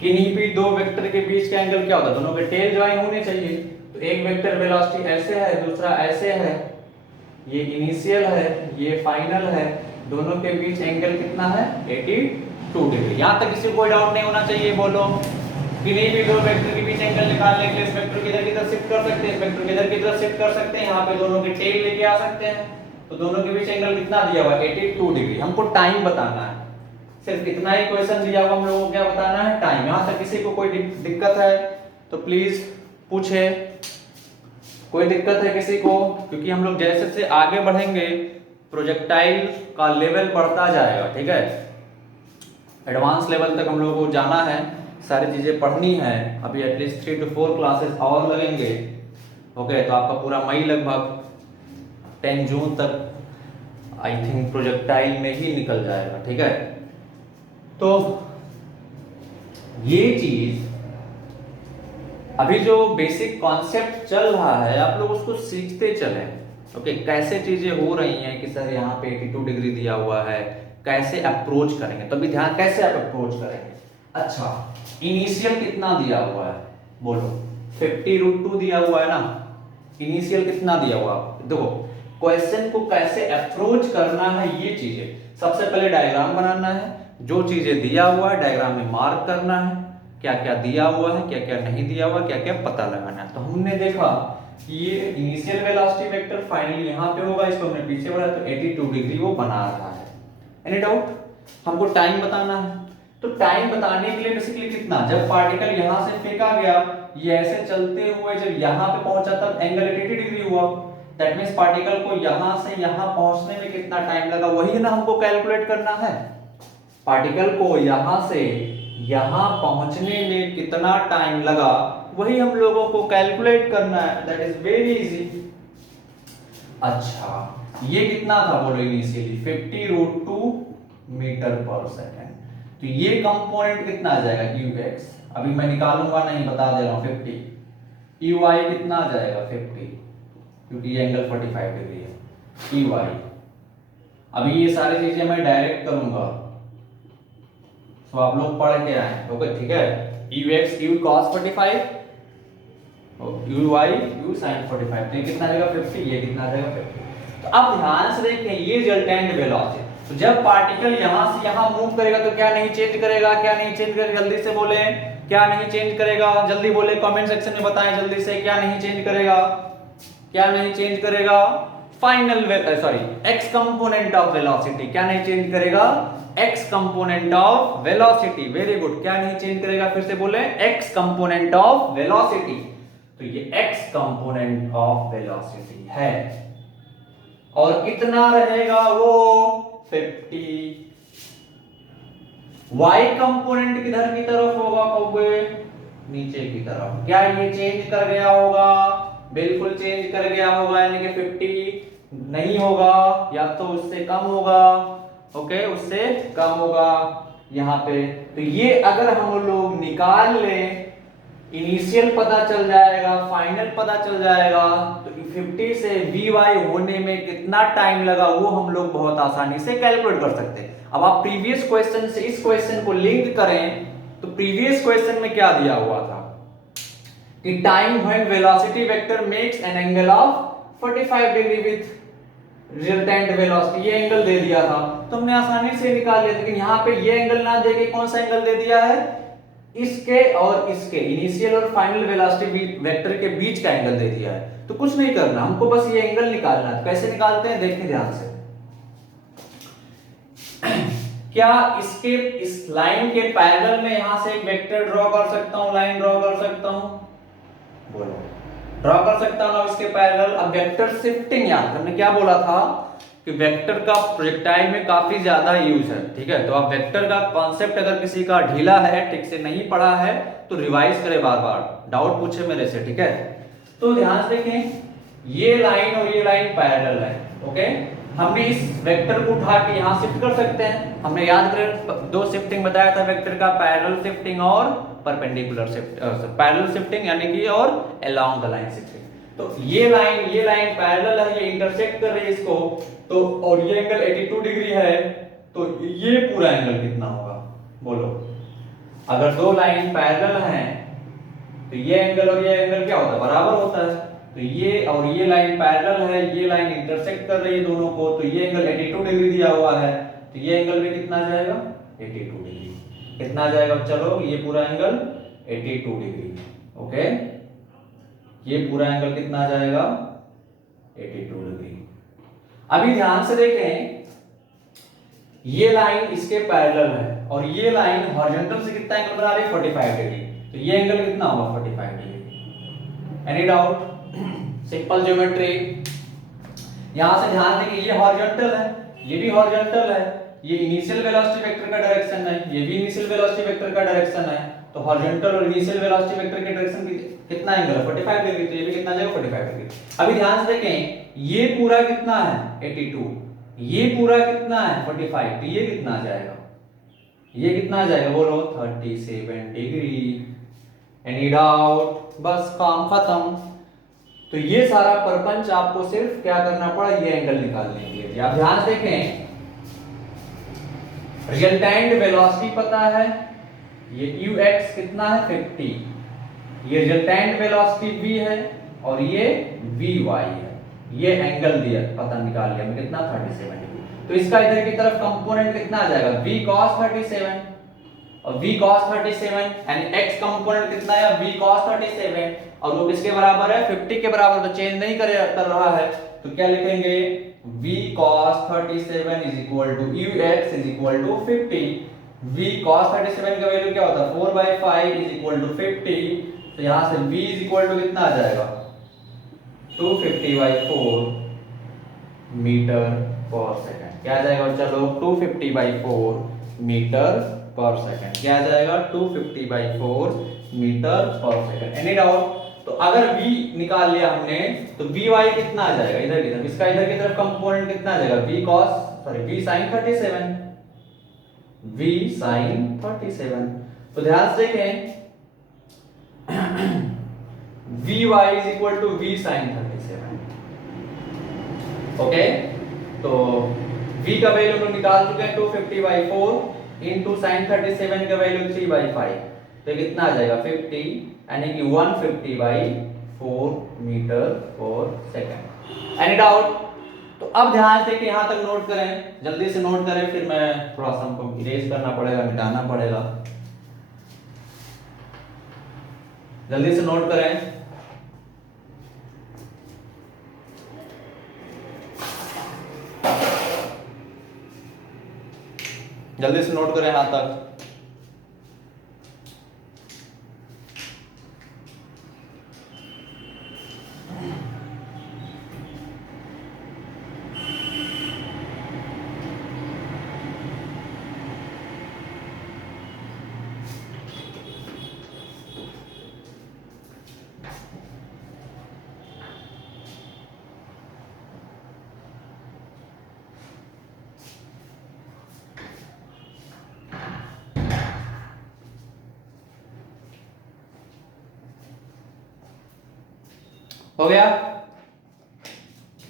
किन्हीं भी दो वेक्टर के बीच का एंगल क्या होता है, दोनों के टेल ज्वाइन होने चाहिए। तो एक वेक्टर वेलोसिटी ऐसे है, दूसरा ऐसे है, ये इनिशियल है, ये फाइनल है, दोनों के बीच एंगल कितना है, 82 डिग्री। यहां तक किसी को कोई डाउट नहीं होना चाहिए, बोलो किन्हीं भी दो वेक्टर के बीच एंगल निकालने के लिए इस वेक्टर को इधर की तरफ शिफ्ट कर सकते हैं, इस वेक्टर को इधर की तरफ शिफ्ट कर सकते हैं, यहाँ पे दोनों के टेल लेके आ सकते हैं। तो दोनों के बीच एंगल कितना दिया हुआ है 82 डिग्री। हमको टाइम बताना है, सिर्फ इतना ही क्वेश्चन दिया हुआ, हम लोगों को क्या बताना है टाइम। यहाँ तक किसी को कोई दिक्कत है तो प्लीज पूछे, कोई दिक्कत है किसी को? क्योंकि हम लोग जैसे जैसे आगे बढ़ेंगे प्रोजेक्टाइल का लेवल बढ़ता जाएगा, ठीक है, एडवांस लेवल तक हम लोगों को जाना है, सारी चीजें पढ़नी है। अभी एटलीस्ट 3 to 4 क्लासेस और लगेंगे। ओके, तो आपका पूरा मई लगभग 10 जून तक आई थिंक प्रोजेक्टाइल में ही निकल जाएगा, ठीक है। तो ये चीज अभी जो बेसिक कॉन्सेप्ट चल रहा है आप लोग उसको सीखते चलें। ओके, कैसे चीजें हो रही हैं कि सर यहाँ पे 82 डिग्री दिया हुआ है, कैसे अप्रोच करेंगे, तो अभी ध्यान कैसे आप अप्रोच करेंगे। अच्छा, इनिशियल कितना दिया हुआ है बोलो, 50√2 दिया हुआ है ना, इनिशियल कितना दिया हुआ है। देखो क्वेश्चन को कैसे अप्रोच करना है, ये चीजें सबसे पहले डायग्राम बनाना है, जो चीजें दिया हुआ है डायग्राम में मार्क करना है, क्या क्या दिया हुआ है क्या क्या नहीं दिया हुआ, क्या क्या पता लगाना है। तो हमने देखा कि ये इनिशियल वेलोसिटी वेक्टर फाइनली यहाँ पे होगा, इसको हमने पीछे बढ़ाया तो 82 डिग्री वो बना रहा है। Any doubt? हमको टाइम बताना है, तो टाइम बताने के लिए बेसिकली कितना, जब पार्टिकल यहाँ से फेंका गया, ये ऐसे चलते हुए जब यहाँ पे पहुंचा तब एंगल 80 डिग्री हुआ। दैट मींस पार्टिकल को यहाँ से यहाँ पहुंचने में कितना टाइम लगा, वही ना हमको कैलकुलेट करना है। पार्टिकल को यहाँ से यहाँ पहुंचने में कितना टाइम लगा, वही हम लोगों को कैलकुलेट करना है। That is very easy. अच्छा, ये कितना था बोलो इनिशियली 50√2 मीटर पर सेकेंड। तो ये कंपोनेंट कितना आ जाएगा ux, अभी मैं निकालूंगा नहीं, बता दे रहा हूं 50। uy कितना आ जाएगा 50, क्योंकि ये एंगल 45 डिग्री है। uy अभी ये सारी चीजें मैं डायरेक्ट करूंगा, तो आप लोग पढ़ के आए। ओके, ठीक है। ux u cos 45 uy u sin 45, तो ये कितना आ जाएगा 50, ये कितना आ जाएगा 50। तो अब ध्यान से देखें, ये रिजल्टेंट वेलोसिटी, तो जब पार्टिकल यहां से यहां मूव करेगा तो क्या नहीं चेंज करेगा, क्या नहीं चेंज करेगा, जल्दी से बोले क्या नहीं चेंज करेगा, जल्दी बोले कमेंट सेक्शन में बताएं जल्दी से, क्या नहीं चेंज करेगा, क्या नहीं चेंज करेगा, final sorry x component of velocity, क्या नहीं चेंज करेगा, x component of velocity. Very good, क्या नहीं चेंज करेगा, फिर से बोले x कंपोनेंट ऑफ वेलोसिटी। तो ये x कंपोनेंट ऑफ वेलोसिटी है, और कितना रहेगा वो 50। y कंपोनेंट किधर की तरफ होगा कहोगे, नीचे की तरफ। क्या ये चेंज कर गया होगा, बिल्कुल चेंज कर गया होगा, यानी कि 50 नहीं होगा, या तो उससे कम होगा। ओके, उससे कम होगा यहाँ पे। तो ये अगर हम लोग निकाल लें, इनिशियल पता चल जाएगा, फाइनल पता चल जाएगा, तो 50 से Vy होने में कितना टाइम लगा वो हम लोग बहुत आसानी से कैलकुलेट कर सकते हैं। अब आप प्रीवियस क्वेश्चन से इस क्वेश्चन को लिंक करें, तो प्रीवियस क्वेश्चन में क्या दिया हुआ था कि time when velocity vector makes an angle of 45 degree with resultant velocity, ये एंगल दे दिया था, तो हमने आसानी से निकाल लिया। लेकिन यहाँ पे ये एंगल ना देके कौन सा एंगल दे दिया है, इसके और इसके इनिशियल और फाइनल वेलोसिटी वेक्टर के बीच का एंगल दे दिया है। तो कुछ नहीं करना, हमको बस ये एंगल निकालना है। कैसे निकालते हैं देखें ध्यान से। क्या इसके इस लाइन के पैरेलल में यहां से एक वेक्टर ड्रॉ कर सकता हूं, लाइन ड्रॉ कर सकता हूं, बोलो ड्रॉ कर सकता हूं ना इसके पैरेलल। अब वेक्टर शिफ्टिंग, याद हमने क्या बोला था कि वेक्टर का प्रोजेक्टाइल में काफी ज्यादा यूज है, ठीक है। तो आप वेक्टर का कॉन्सेप्ट अगर किसी का ढीला है, ठीक से नहीं पढ़ा है, तो रिवाइज करे, बार बार डाउट पूछे मेरे से, ठीक है। तो ध्यान से देखें, ये लाइन और ये लाइन पैरेलल है। ओके, हमने इस वेक्टर को उठा के यहां शिफ्ट कर सकते हैं। हमने याद करें दो शिफ्टिंग बताया था वेक्टर का, पैरेलल शिफ्टिंग और परपेंडिकुलर शिफ्ट, पैरेलल शिफ्टिंग यानी कि और अलोंग द लाइन शिफ्टिंग। तो ये लाइन पैरेलल है, ये इंटरसेक्ट कर रही है इसको, तो और ये एंगल 82 डिग्री है, तो ये पूरा एंगल कितना होगा बोलो। अगर दो लाइन पैरेलल हैं तो ये एंगल और ये एंगल क्या होता है, बराबर होता है। तो ये और ये लाइन पैरेलल है, ये लाइन इंटरसेक्ट कर रही है दोनों को, तो ये एंगल 82 डिग्री दिया हुआ है, तो ये एंगल भी कितना जाएगा 82 डिग्री। कितना जाएगा, चलो ये पूरा एंगल 82 डिग्री। ओके, ये पूरा एंगल कितना आ जाएगा 82 डिग्री। अभी ध्यान से देखें, ये लाइन इसके पैरेलल है और ये लाइन हॉरिजॉन्टल से कितना एंगल बना रही है 45 डिग्री, तो ये एंगल कितना होगा 45 degree. Any doubt? Simple geometry. यहां से ध्यान दें कि ये हॉरिजॉन्टल है, ये भी हॉरिजॉन्टल है, ये इनिशियल वेलोसिटी वेक्टर का डायरेक्शन है, ये भी इनिशियल वेलोसिटी वेक्टर का डायरेक्शन है, तो हॉरिजॉन्टल और इनिशियल वेलोसिटी वेक्टर के डायरेक्शन कितना एंगल है 45 डिग्री, तो ये भी कितना जाएगा 45 डिग्री। अभी ध्यान से देखें, ये पूरा कितना है 82, ये पूरा कितना है 45, तो ये कितना आ जाएगा, ये कितना आ जाएगा बोलो 37 डिग्री। Any doubt? बस काम खत्म। तो ये सारा परपंच आपको सिर्फ क्या करना पड़ा, ये एंगल निकालने के लिए। आप ध्यान से देखें, रिजल्टेंट वेलोसिटी पता है, ये ux कितना है 50, ये रिजल्टेंट वेलोसिटी v है और ये vy है, ये एंगल दिया पता निकाल लिया मैं कितना 37 डिग्री। तो इसका इधर की तरफ कंपोनेंट कितना आ जाएगा v cos 37, और v cos 37 यानी x कंपोनेंट कितना है v cos 37, और वो किसके बराबर है 50 के बराबर, तो चेंज नहीं कर रहा है, तो क्या लिखेंगे v cos 37 is equal to ux is equal to 50। v cos 37 का वैल्यू क्या होता है 4/5 is equal to 50, तो यहां से v is equal to कितना आ जाएगा 250/4 मीटर पर सेकंड। क्या आ जाएगा चलो 250/4 मीटर पर सेकंड, क्या आ जाएगा 250/4 metre per second. Any doubt? तो अगर v निकाल लिया हमने तो vy कितना आ जाएगा इधर की तरफ, इसका इधर की तरफ कंपोनेंट कितना आ जाएगा v sin 37, v sin 37। तो ध्यान से देखें vy is equal to v sin 37। Okay, तो v का वैल्यू हम लोग निकाल चुके हैं 250/4 इनटू sin 37 का वैल्यू 3/5, तो कितना आ जाएगा 50 यानी कि 150/4 metre per second. Any doubt? तो अब ध्यान से कि यहां तक नोट करें, जल्दी से नोट करें, फिर मैं थोड़ा सा हमको इरेज करना पड़ेगा, मिटाना पड़ेगा। जल्दी से नोट करें। जल्दी से नोट करें यहां तक। हो गया?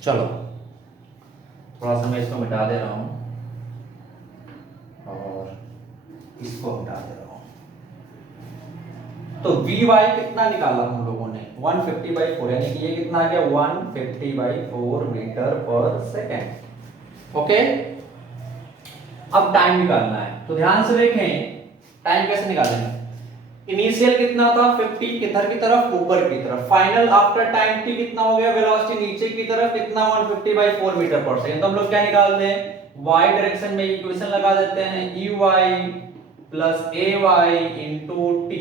चलो थोड़ा सा मैं इसको मिटा दे रहा हूं और इसको मिटा दे रहा हूं। तो Vy कितना निकाला हम लोगों ने 150/4, यानी कि ये कितना आ गया 150/4 मीटर पर सेकेंड। ओके, अब टाइम निकालना है, तो ध्यान से देखें टाइम कैसे निकालेंगे। इनिशियल कितना था 50 किधर की तरफ ऊपर की तरफ, फाइनल आफ्टर टाइम t कितना हो गया वेलोसिटी नीचे की तरफ कितना 150/4 मीटर पर सेकंड। तो हम लोग क्या निकाल दें y डायरेक्शन में इक्वेशन लगा देते हैं ey plus ay into t।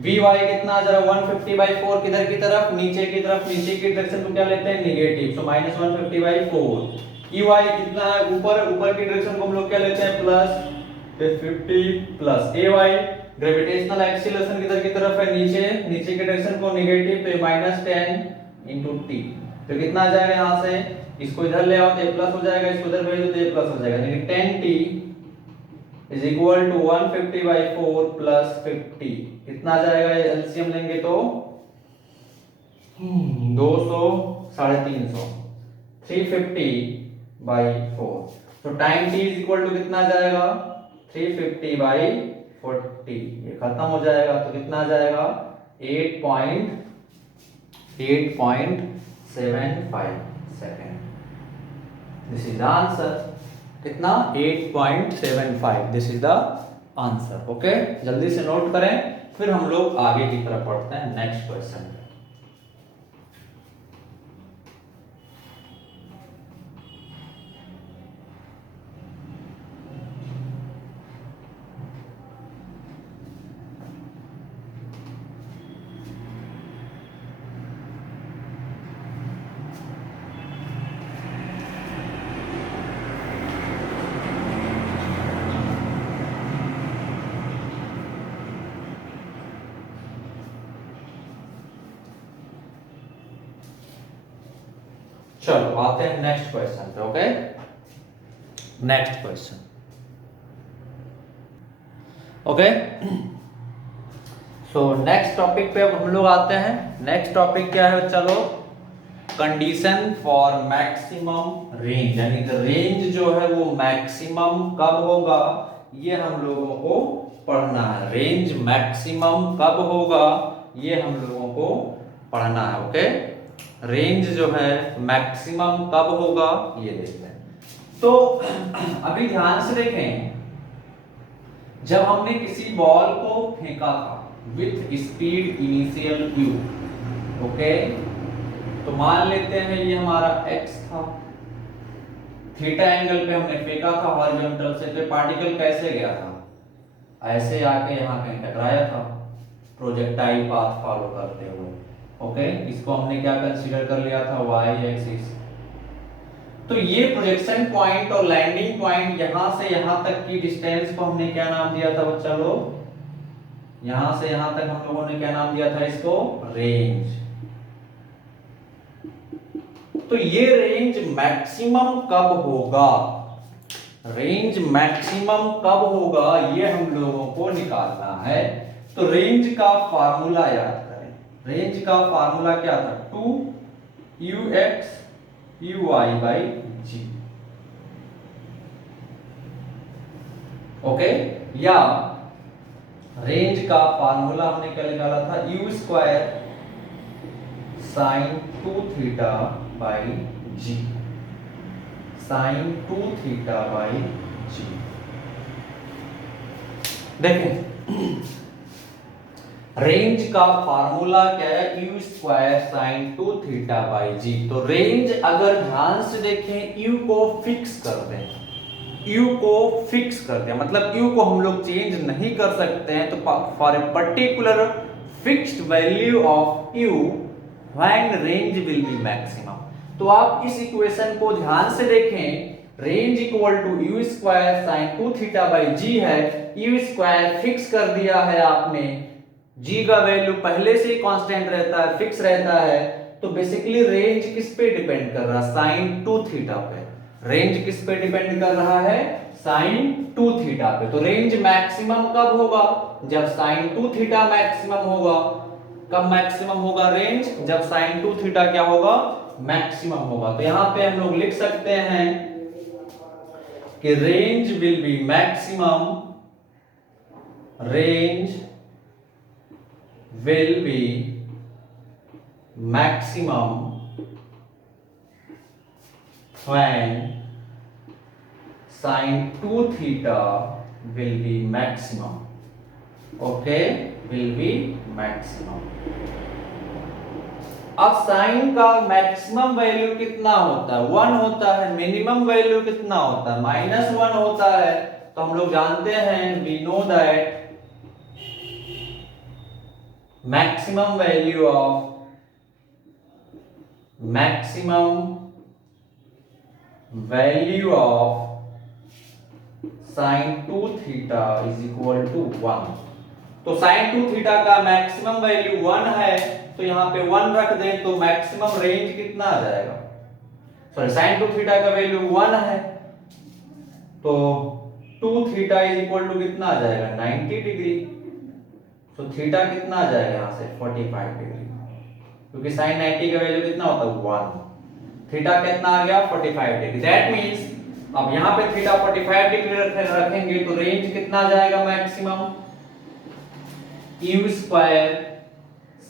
vy कितना जरा 150/4 किधर की तरफ नीचे की तरफ, नीचे की डायरेक्शन को क्या लेते हैं नेगेटिव, सो -150/4। ey कितना है ऊपर, ऊपर की डायरेक्शन को हम लोग क्या लेते हैं प्लस, तो 50 प्लस ay ग्रेविटेशनल एक्सीलरेशन किधर की तरफ है नीचे, नीचे के डायरेक्शन को नेगेटिव, तो -10 इनटू t, तो कितना आ जाएगा यहां से इसको इधर ले आओ तो ये प्लस हो जाएगा, इसको इधर भेज दो तो ये प्लस हो जाएगा, यानी 10t is equal to 150/4 plus 50 कितना आ जाएगा, ये एलसीएम लेंगे तो 200 350 350/4, तो time t is equal to कितना आ जाएगा 350/40, ये खत्म हो जाएगा तो कितना आ जाएगा 8.75 second. This is the answer, कितना 8.75, this is the answer. Okay, जल्दी से नोट करें, फिर हम लोग आगे की तरफ बढ़ते हैं नेक्स्ट क्वेश्चन। चलो आते हैं नेक्स्ट क्वेश्चन पे। Okay, next question. Okay, so next topic पे अब हम लोग आते हैं। नेक्स्ट टॉपिक क्या है चलो, कंडीशन फॉर मैक्सिमम रेंज, यानी कि रेंज जो है वो मैक्सिमम कब होगा, ये हम लोगों को पढ़ना है। रेंज मैक्सिमम कब होगा ये हम लोगों को पढ़ना है। ओके, रेंज जो है मैक्सिमम कब होगा ये देखते हैं। तो अभी ध्यान से देखें, जब हमने किसी बॉल को फेंका था with speed initial u, okay, तो मान लेते हैं ये हमारा x था, थीटा एंगल पे हमने फेंका था हॉरिजॉन्टल से, तो पार्टिकल कैसे गया था, ऐसे आके यहाँ कहीं टकराया था प्रोजेक्टाइल पाथ फॉलो करते हुए। ओके, इसको हमने क्या कंसीडर कर लिया था, y एक्सिस। तो ये प्रोजेक्शन पॉइंट और लैंडिंग पॉइंट, यहां से यहां तक की डिस्टेंस को हमने क्या नाम दिया था बच्चा लोग, यहां से यहां तक हम लोगों ने क्या नाम दिया था इसको, रेंज। तो ये रेंज मैक्सिमम कब होगा, रेंज मैक्सिमम कब होगा ये हम लोगों को निकालना है। तो रेंज का फार्मूला याद करें, रेंज का फार्मूला क्या था, 2ux uy/g। ओके, या रेंज का फार्मूला हमने क्या निकाला था, u square sine 2θ/g, sign 2θ/g। देखें रेंज का फार्मूला क्या है, u स्क्वायर साइन 2θ/g। तो रेंज अगर ध्यान से देखें, u को फिक्स कर दें, u को फिक्स कर दें, मतलब u को हम लोग चेंज नहीं कर सकते हैं। तो for a particular fixed value of u when range will be maximum. तो आप इस इक्वेशन को ध्यान से देखें, range equal to u square sine 2θ/g है, u स्क्वायर फिक्स कर दिया है आपने, g का वैल्यू पहले से ही कांस्टेंट रहता है, फिक्स रहता है। तो बेसिकली रेंज किस पे डिपेंड कर रहा है, साइन 2θ पे। रेंज किस पे डिपेंड कर रहा है, साइन 2θ पे। तो रेंज मैक्सिमम कब होगा, जब साइन 2θ मैक्सिमम होगा। कब मैक्सिमम होगा रेंज, जब साइन 2θ क्या होगा, मैक्सिमम होगा। तो यहां पे हम लोग लिख सकते हैं कि range will be maximum, range will be maximum when sin 2θ will be maximum। okay, will be maximum। अब साइन का मैक्सिमम वैल्यू कितना होता है, 1 होता है। मिनिमम वैल्यू कितना होता है, -1 होता है। तो हम लोग जानते हैं, we know that maximum value of sin 2θ is equal to 1। तो sin 2θ का मैक्सिमम वैल्यू 1 है, तो यहां पे 1 रख दें तो मैक्सिमम रेंज कितना आ जाएगा, सॉरी sin 2θ का वैल्यू 1 है, तो 2θ is equal to कितना आ जाएगा, 90 डिग्री। तो थीटा कितना आ जाएगा यहां से, 45 डिग्री, क्योंकि sin 90 का वैल्यू कितना होता है, 1। थीटा कितना आ गया, 45 डिग्री। दैट मींस अब यहां पे थीटा 45 डिग्री रखेंगे तो रेंज कितना आ जाएगा maximum, u square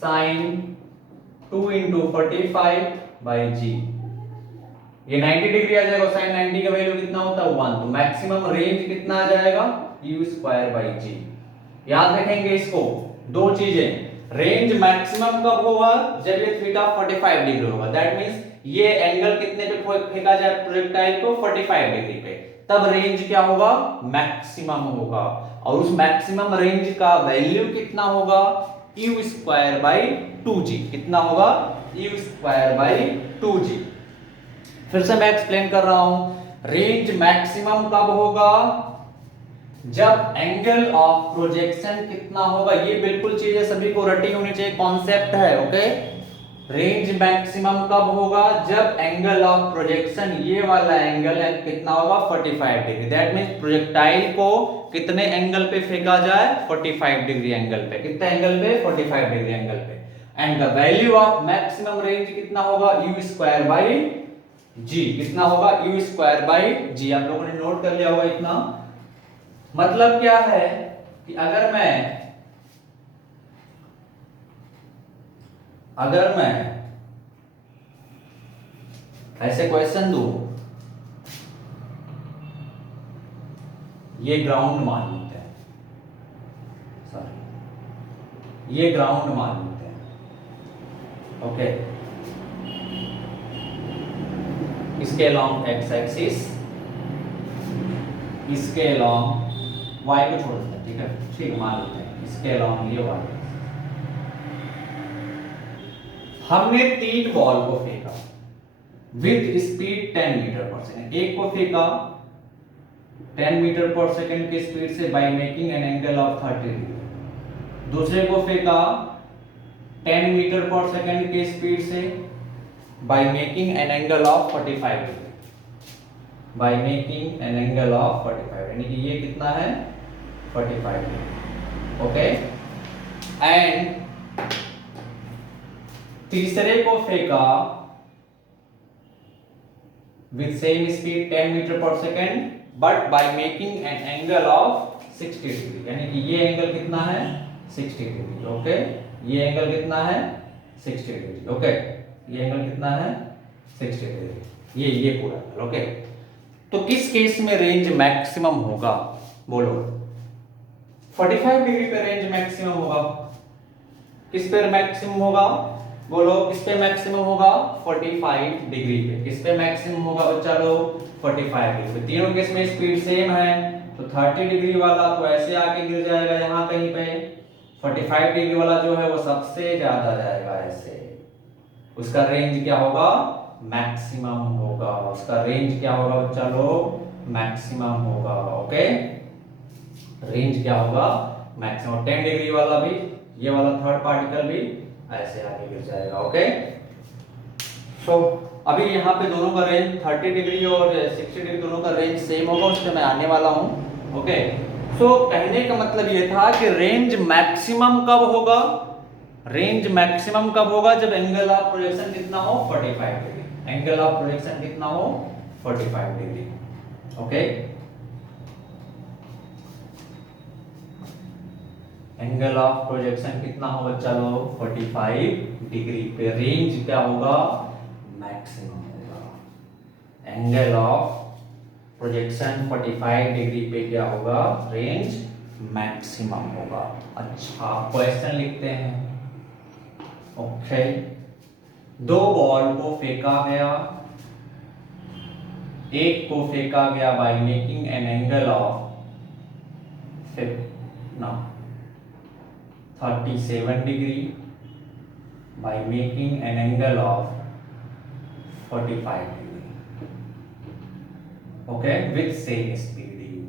sin 2 × 45/g। ये 90 डिग्री आ जाएगा, sin 90 का वैल्यू कितना होता है, 1। तो मैक्सिमम रेंज कितना आ जाएगा, यू स्क्वायर बाई जी। याद रखेंगे इसको, दो चीजें, रेंज मैक्सिमम कब होगा, जब ये थीटा 45 डिग्री होगा, दैट मींस ये एंगल कितने पे फेंका जाए प्रोजेक्टाइल को, 45 डिग्री पे, तब रेंज क्या होगा, मैक्सिमम होगा। और उस मैक्सिमम रेंज का वैल्यू कितना होगा, यू स्क्वायर बाई 2g। कितना होगा, यू स्क्वायर बाई 2g। फिर से मैं एक्सप्लेन कर रहा हूं, रेंज मैक्सिमम कब होगा, जब एंगल ऑफ प्रोजेक्शन कितना होगा, ये बिल्कुल चीजें सभी को रटी होनी चाहिए, कॉन्सेप्ट है, ओके। रेंज मैक्सिमम कब होगा, जब एंगल ऑफ प्रोजेक्शन, ये वाला एंगल कितना होगा, 45 डिग्री। दैट मींस प्रोजेक्टाइल को कितने एंगल पे फेंका जाए, 45 डिग्री एंगल पे। कितने एंगल पे, 45 डिग्री एंगल पे। And the value of maximum range कितना होगा, यू स्क्वायर बाई जी। कितना होगा, यू स्क्वायर बाई जी। आप लोगों ने नोट कर लिया होगा इतना। मतलब क्या है कि अगर मैं ऐसे क्वेश्चन दूं, ये ग्राउंड मान लेते हैं, सॉरी ये ग्राउंड मान लेते हैं, ओके। इसके अलोंग एक्स एक्सिस, इसके अलोंग वाई को छोड़ देते हैं, ठीक है, ठीक मान लेते हैं, इसके अलोंग ये वाई। हमने 3 बॉल को फेंका विथ स्पीड 10 मीटर पर सेकेंड। एक को फेंका 10 मीटर पर सेकेंड की स्पीड से by making an angle of 30 degree. दूसरे को फेंका 10 मीटर पर सेकेंड की स्पीड से by making an angle of 45 degree. By making an angle of 45, यानी कि ये कितना है, 45 डिग्री, ओके। एंड तीसरे को फेंका with same speed 10 मीटर पर second but by making an angle of 60 degree, यानी कि ये एंगल कितना है, 60 डिग्री, ओके। ये एंगल कितना है, 60 डिग्री, ओके। ये एंगल कितना है, 60 डिग्री, ये पूरा एंगल, ओके। तो किस केस में रेंज मैक्सिमम होगा, बोलो। 45 डिग्री पे रेंज मैक्सिमम होगा। किस पे मैक्सिमम होगा, बोलो, किस पे मैक्सिमम होगा, 45 डिग्री पे। किस पे मैक्सिमम होगा बच्चा लोग, 45 डिग्री पे। तीनों केस में स्पीड सेम है, तो 30 डिग्री वाला तो ऐसे आके गिर जाएगा यहाँ कहीं पे, 45 डिग्री वाला जो है वो सबसे ज्यादा जाएगा ऐसे। उसका रेंज क्या होगा, मैक्सिमम होगा। उसका रेंज क्या होगा बच्चा लोग, मैक्सिमम होगा, ओके। रेंज क्या होगा, मैक्सिमम। 10 डिग्री वाला भी, ये वाला थर्ड पार्टिकल भी ऐसे आगे गिर जाएगा, ओके। सो अभी यहाँ पे दोनों का रेंज 30 डिग्री और 60 डिग्री दोनों का रेंज सेम होगा, उस पर मैं आने वाला हूँ, ओके। सो कहने का मतलब ये था कि रेंज मैक्सिमम कब होगा, रेंज मैक्सिमम कब होगा, जब एंगल ऑफ प्रोजेक्शन कितना हो, 45 डिग्री। एंगल ऑफ प्रोजेक्शन कितना हो, 45 degree, okay. Angle of projection कितना होगा, चलो 45 डिग्री पे रेंज क्या होगा, मैक्सिमम होगा। एंगल ऑफ प्रोजेक्शन 45 डिग्री पे क्या होगा, रेंज मैक्सिमम होगा। अच्छा, क्वेश्चन लिखते हैं, ओके। 2 बॉल को फेंका गया, एक को फेंका गया by making an angle of 37 degree by making an angle of 45 degree, okay, with same speed u।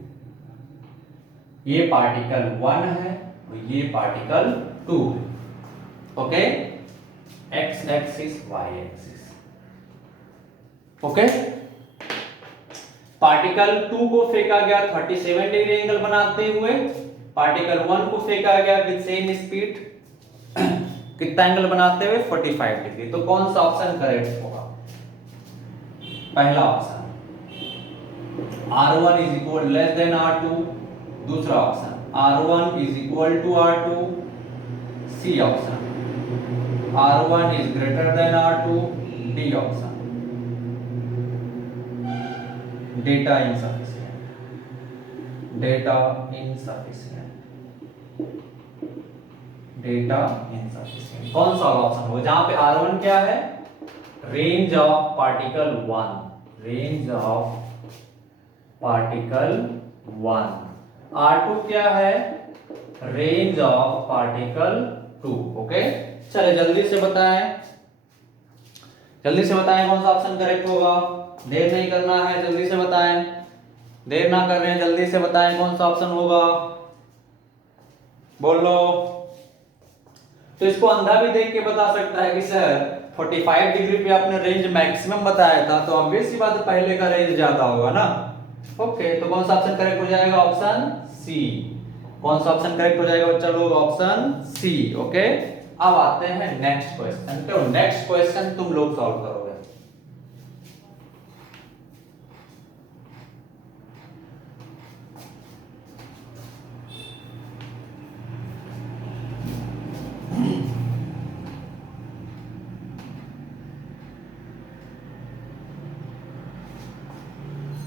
ये पार्टिकल 1 है और ये पार्टिकल 2 है, okay. x axis y axis, okay. Particle 2 को फेंका गया 37 डिग्री एंगल बनाते हुए, पार्टिकल 1 को फेंका गया विद सेम स्पीड कितना एंगल बनाते हुए, 45 डिग्री। तो कौन सा ऑप्शन करेक्ट होगा, पहला option R1 is equal less than R2, दूसरा option R1 is equal to R2, C option R1 is greater than R2, D option data insufficient, data insufficient, data insufficient कौन सा option होगा जहां पे R1 क्या है, range of particle 1, range of particle 1, R2 क्या है, रेंज ऑफ पार्टिकल 2। ओके, चलिए जल्दी से बताएं, जल्दी से बताएं कौन सा ऑप्शन करेक्ट होगा, देर नहीं करना है, जल्दी से बताएं, देर ना कर रहे हैं, जल्दी से बताएं कौन सा ऑप्शन होगा, बोलो। तो इसको अंधा भी देख के बता सकता है कि सर 45 डिग्री पे आपने रेंज मैक्सिमम बताया था, तो ऑब्वियस सी बात है पहले का रेंज ज्यादा होगा ना। ओके, तो कौन सा ऑप्शन करेक्ट हो जाएगा, ऑप्शन सी। कौन सा ऑप्शन करेक्ट हो जाएगा बच्चा लोग, ऑप्शन सी। ओके, अब आते हैं नेक्स्ट क्वेश्चन। तो नेक्स्ट क्वेश्चन तुम लोग सॉल्व करोगे।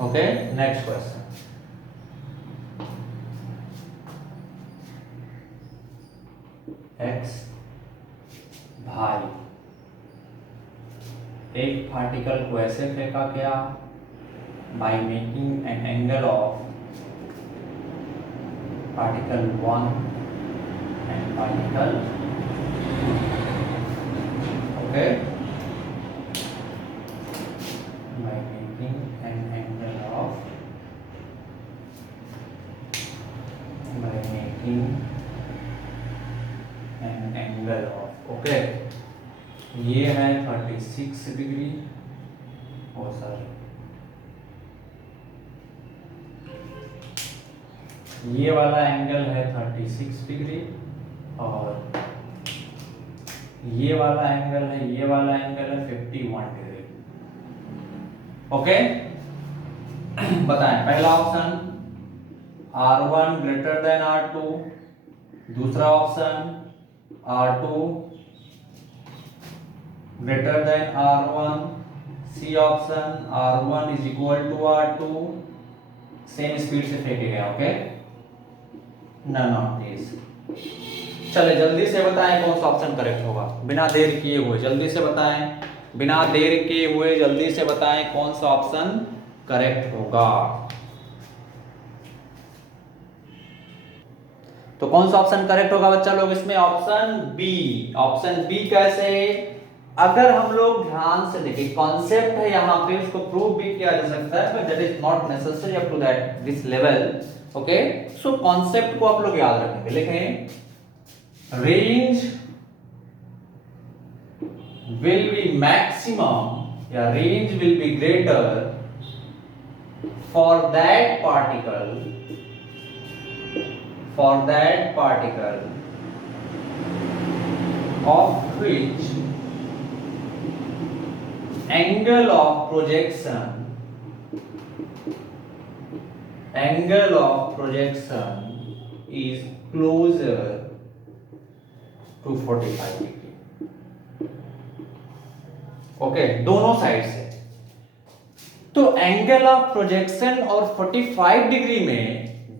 Okay, next question. एक्स भाई एक पार्टिकल को ऐसे फेंका गया by making an angle of particle 1 and particle 2। Okay, by making an angle of, by making an angle of, okay, ये है 36 डिग्री और सर ये वाला एंगल है 36 डिग्री और ये वाला एंगल है, ये वाला एंगल है 51 डिग्री। ओके, बताएं पहला option R1 greater than R2, दूसरा option R2 greater than R1, C option R1 is equal to R2, same speed से फेंके गए। Okay, none of this. चले जल्दी से बताएं कौन सा ऑप्शन करेक्ट होगा, बिना देर किए हुए जल्दी से बताएं, बिना देर किए हुए जल्दी से बताएं कौन सा ऑप्शन करेक्ट होगा। तो कौन सा ऑप्शन करेक्ट होगा बच्चा लोग इसमें, ऑप्शन बी। ऑप्शन बी कैसे, अगर हम लोग ध्यान से देखें, कॉन्सेप्ट है यहाँ पे, उसको प्रूव भी किया जा सकता है but that is not necessary up to that this level. Okay, so concept को आप लोग याद रखेंगे, लिखें रेंज विल बी मैक्सिमम या range will be greater for that particle, for that particle of which angle of projection is closer to 45 degree। Okay, दोनों side से। तो एंगल ऑफ प्रोजेक्शन और 45 डिग्री में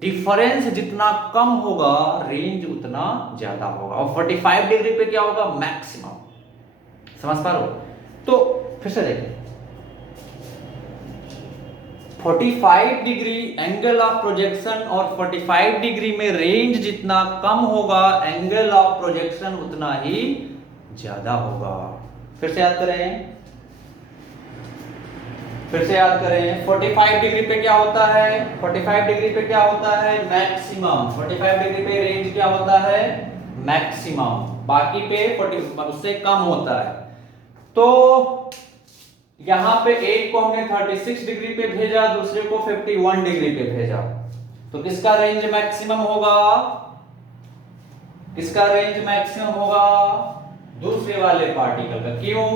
डिफरेंस जितना कम होगा रेंज उतना ज्यादा होगा, और 45 डिग्री पे क्या होगा, मैक्सिमम। समझ पा रहे हो? तो फिर से देखें, 45 डिग्री एंगल ऑफ प्रोजेक्शन और 45 डिग्री में रेंज जितना कम होगा एंगल ऑफ प्रोजेक्शन उतना ही ज्यादा होगा। फिर से याद करें, फिर से याद करें, 45 डिग्री पे क्या होता है, 45 डिग्री पे क्या होता है, मैक्सिमम। 45 डिग्री पे रेंज क्या होता है, मैक्सिमम, बाकी पे 40 उससे कम होता है। तो यहां पे एक को हमने 36 डिग्री पे भेजा, दूसरे को 51 डिग्री पे भेजा, तो किसका रेंज मैक्सिमम होगा, किसका रेंज मैक्सिमम होगा, दूसरे वाले पार्टिकल का। क्यों?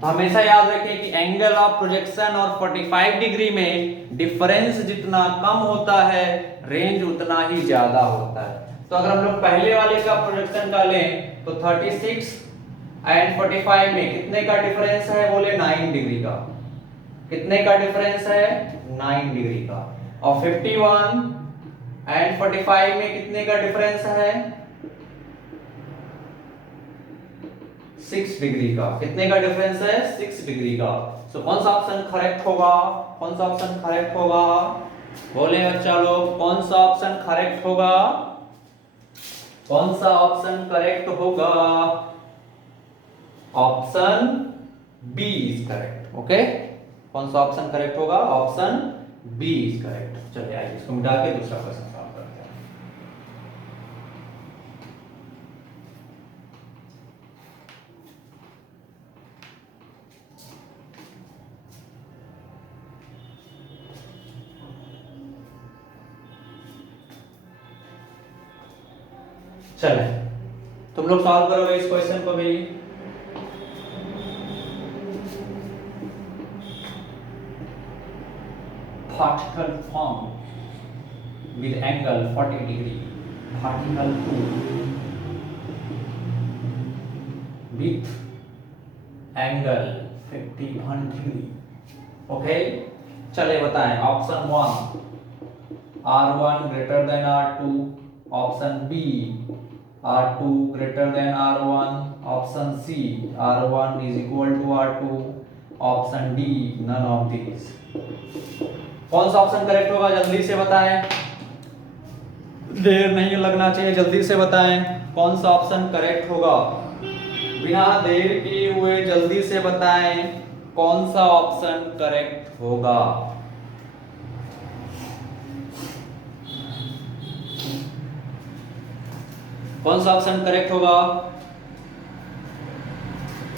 तो हमेशा याद रखें कि एंगल ऑफ प्रोजेक्शन और 45 डिग्री में डिफरेंस जितना कम होता है रेंज उतना ही ज्यादा होता है। तो अगर हम लोग पहले वाले का प्रोजेक्शन का लें तो 36 एंड 45 में कितने का डिफरेंस है, बोले 9 डिग्री का। कितने का डिफरेंस है, 9 डिग्री का। और 51 एंड 45 में कितने का डिफरेंस है? 6 डिग्री का। कितने का डिफरेंस है? 6 डिग्री का। सो कौन सा ऑप्शन करेक्ट होगा? कौन सा ऑप्शन करेक्ट होगा? बोले बच्चा लोग, कौन सा ऑप्शन करेक्ट होगा? कौन सा ऑप्शन करेक्ट होगा? Option B is correct. Okay, कौन सा ऑप्शन करेक्ट होगा? Option B is correct. चलिए आइए इसको मिटा के दूसरा क्वेश्चन सॉल्व करते हैं। चले, तुम लोग सॉल्व करोगे इस क्वेश्चन को भी। particle formed with angle 40 degree, particle 2 with angle 51 degree। Okay, चले बताएं। Option 1 R1 greater than R2, option B R2 greater than R1, option C R1 is equal to R2, option D none of these। कौन सा option correct होगा? जल्दी से बताएं, देर नहीं लगना चाहिए, जल्दी से बताएं कौन सा ऑप्शन करेक्ट होगा। बिना देर किए हुए जल्दी से बताएं कौन सा ऑप्शन करेक्ट होगा। कौन सा ऑप्शन करेक्ट होगा?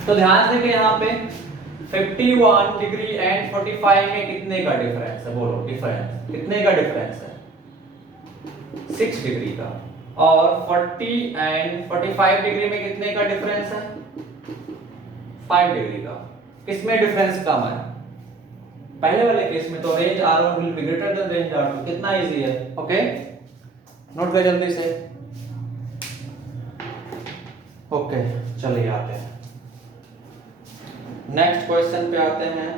तो ध्यान से कि यहाँ पे 51 डिग्री एंड 45 में कितने का डिफरेंस है? बोलो डिफरेंस कितने का डिफरेंस है? 6 डिग्री का। और 40 एंड 45 डिग्री में कितने का डिफरेंस है? 5 डिग्री का। किसमें डिफरेंस कम है? पहले वाले केस में तो range R1 will be greater than range R2। कितना इजी है। ओके, नोट कर जल्दी से। ओके, चलिए आते हैं नेक्स्ट क्वेश्चन पे आते हैं।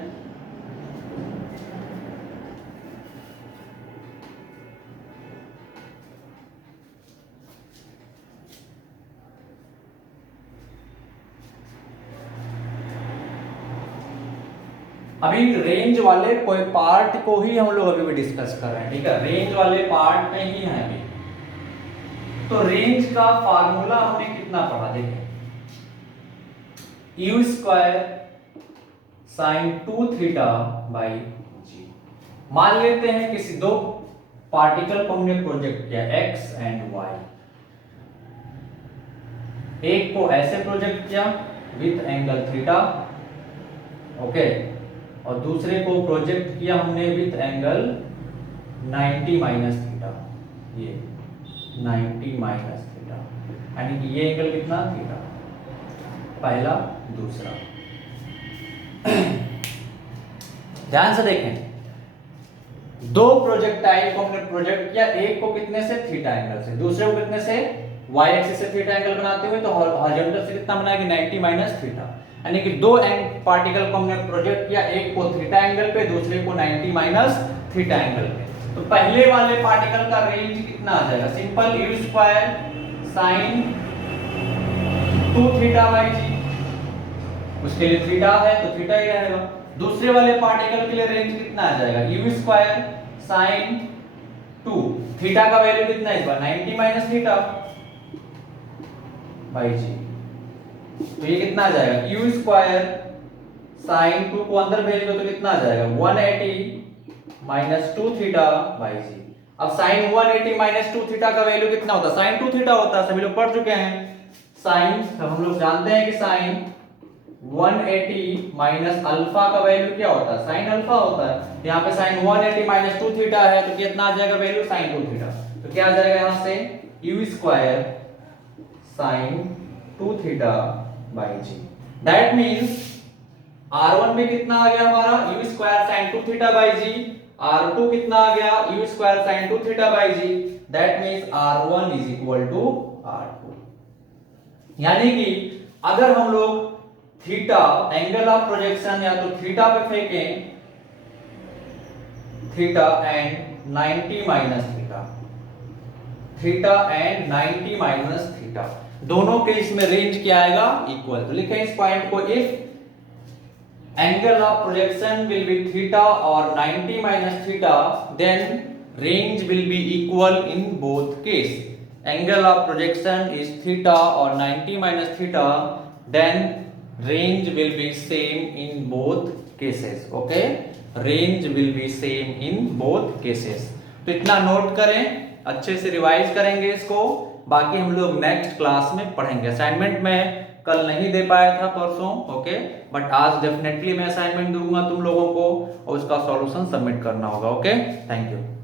अभी रेंज वाले कोई पार्ट को ही हम लोग अभी भी डिस्कस कर रहे हैं, ठीक है? रेंज वाले पार्ट में ही है अभी। तो रेंज का फार्मूला हमने कितना पढ़ा? देखें, u square sine 2 theta by G. मान लेते हैं किसी दो पार्टिकल को हमने प्रोजेक्ट किया x एंड y। एक को ऐसे प्रोजेक्ट किया विथ एंगल थीटा, ओके, और दूसरे को प्रोजेक्ट किया हमने विथ एंगल 90 माइनस थीटा। ये 90 माइनस थीटा, यानी कि ये एंगल कितना? थीटा। पहला दूसरा। ध्यान से देखें, दो प्रोजेक्टाइल को हमने प्रोजेक्ट किया, एक को कितने से? थीटा एंगल से, दूसरे को कितने से? y एक्सिस से थीटा एंगल बनाते हुए। तो हॉरिजॉन्टल से कितना बनाया? 90 माइनस थीटा। यानी कि दो पार्टिकल को हमने प्रोजेक्ट किया, एक को थीटा एंगल पे, दूसरे को 90 माइनस थीटा एंगल पे। तो पहले वाले पार्टिकल का रेंज कितना आ जाएगा? Simple u square sine 2 theta by G. उसके लिए थीटा है तो थीटा ही रहेगा। दूसरे वाले पार्टिकल के लिए रेंज कितना आ जाएगा? u स्क्वायर साइन 2 थीटा का वैल्यू कितना है इस बार? 90 माइनस थीटा बाई जी। तो ये कितना आ जाएगा? u स्क्वायर साइन 2 को अंदर भेज दो तो कितना आ जाएगा? 180 माइनस 2 थीटा बाई जी। अब साइन 180 माइनस 2 थीटा का वैल्यू कितना होता है? साइन 2 थीटा होता है, सभी लोग पढ़ चुके हैं। साइन, हम लोग जानते हैं कि साइन 180 माइनस अल्फा का वैल्यू क्या होता है? साइन अल्फा होता है। यहाँ पे साइन 180 माइनस 2 थीटा है तो कितना आ जाएगा वैल्यू? Sign 2 theta. तो क्या आ जाएगा यहाँ से? u square sine 2 theta by g. That means r1 में कितना आ गया हमारा? u square sine 2 theta by g. r2 कितना आ गया? u square sine 2 theta by g. That means r1 is equal to r2। यानी कि अगर हम लोग थीटा एंगल ऑफ प्रोजेक्शन या तो थीटा पे फेंकें, theta and 90 minus theta, theta and 90 minus theta, दोनों केस में रेंज क्या आएगा, इक्वल। तो लिखें इस पॉइंट को, if angle of projection will be theta और 90 minus theta, then range will be equal in both case. Angle of projection is theta or 90 minus theta, then range will be same in both cases. Okay, range will be same in both cases. तो इतना note करें, अच्छे से revise करेंगे इसको, बाकी हम लोग नेक्स्ट क्लास में पढ़ेंगे। असाइनमेंट में कल नहीं दे पाया था, परसों, ओके, बट आज डेफिनेटली मैं असाइनमेंट दूंगा तुम लोगों को और उसका सॉल्यूशन सबमिट करना होगा। Okay, thank you.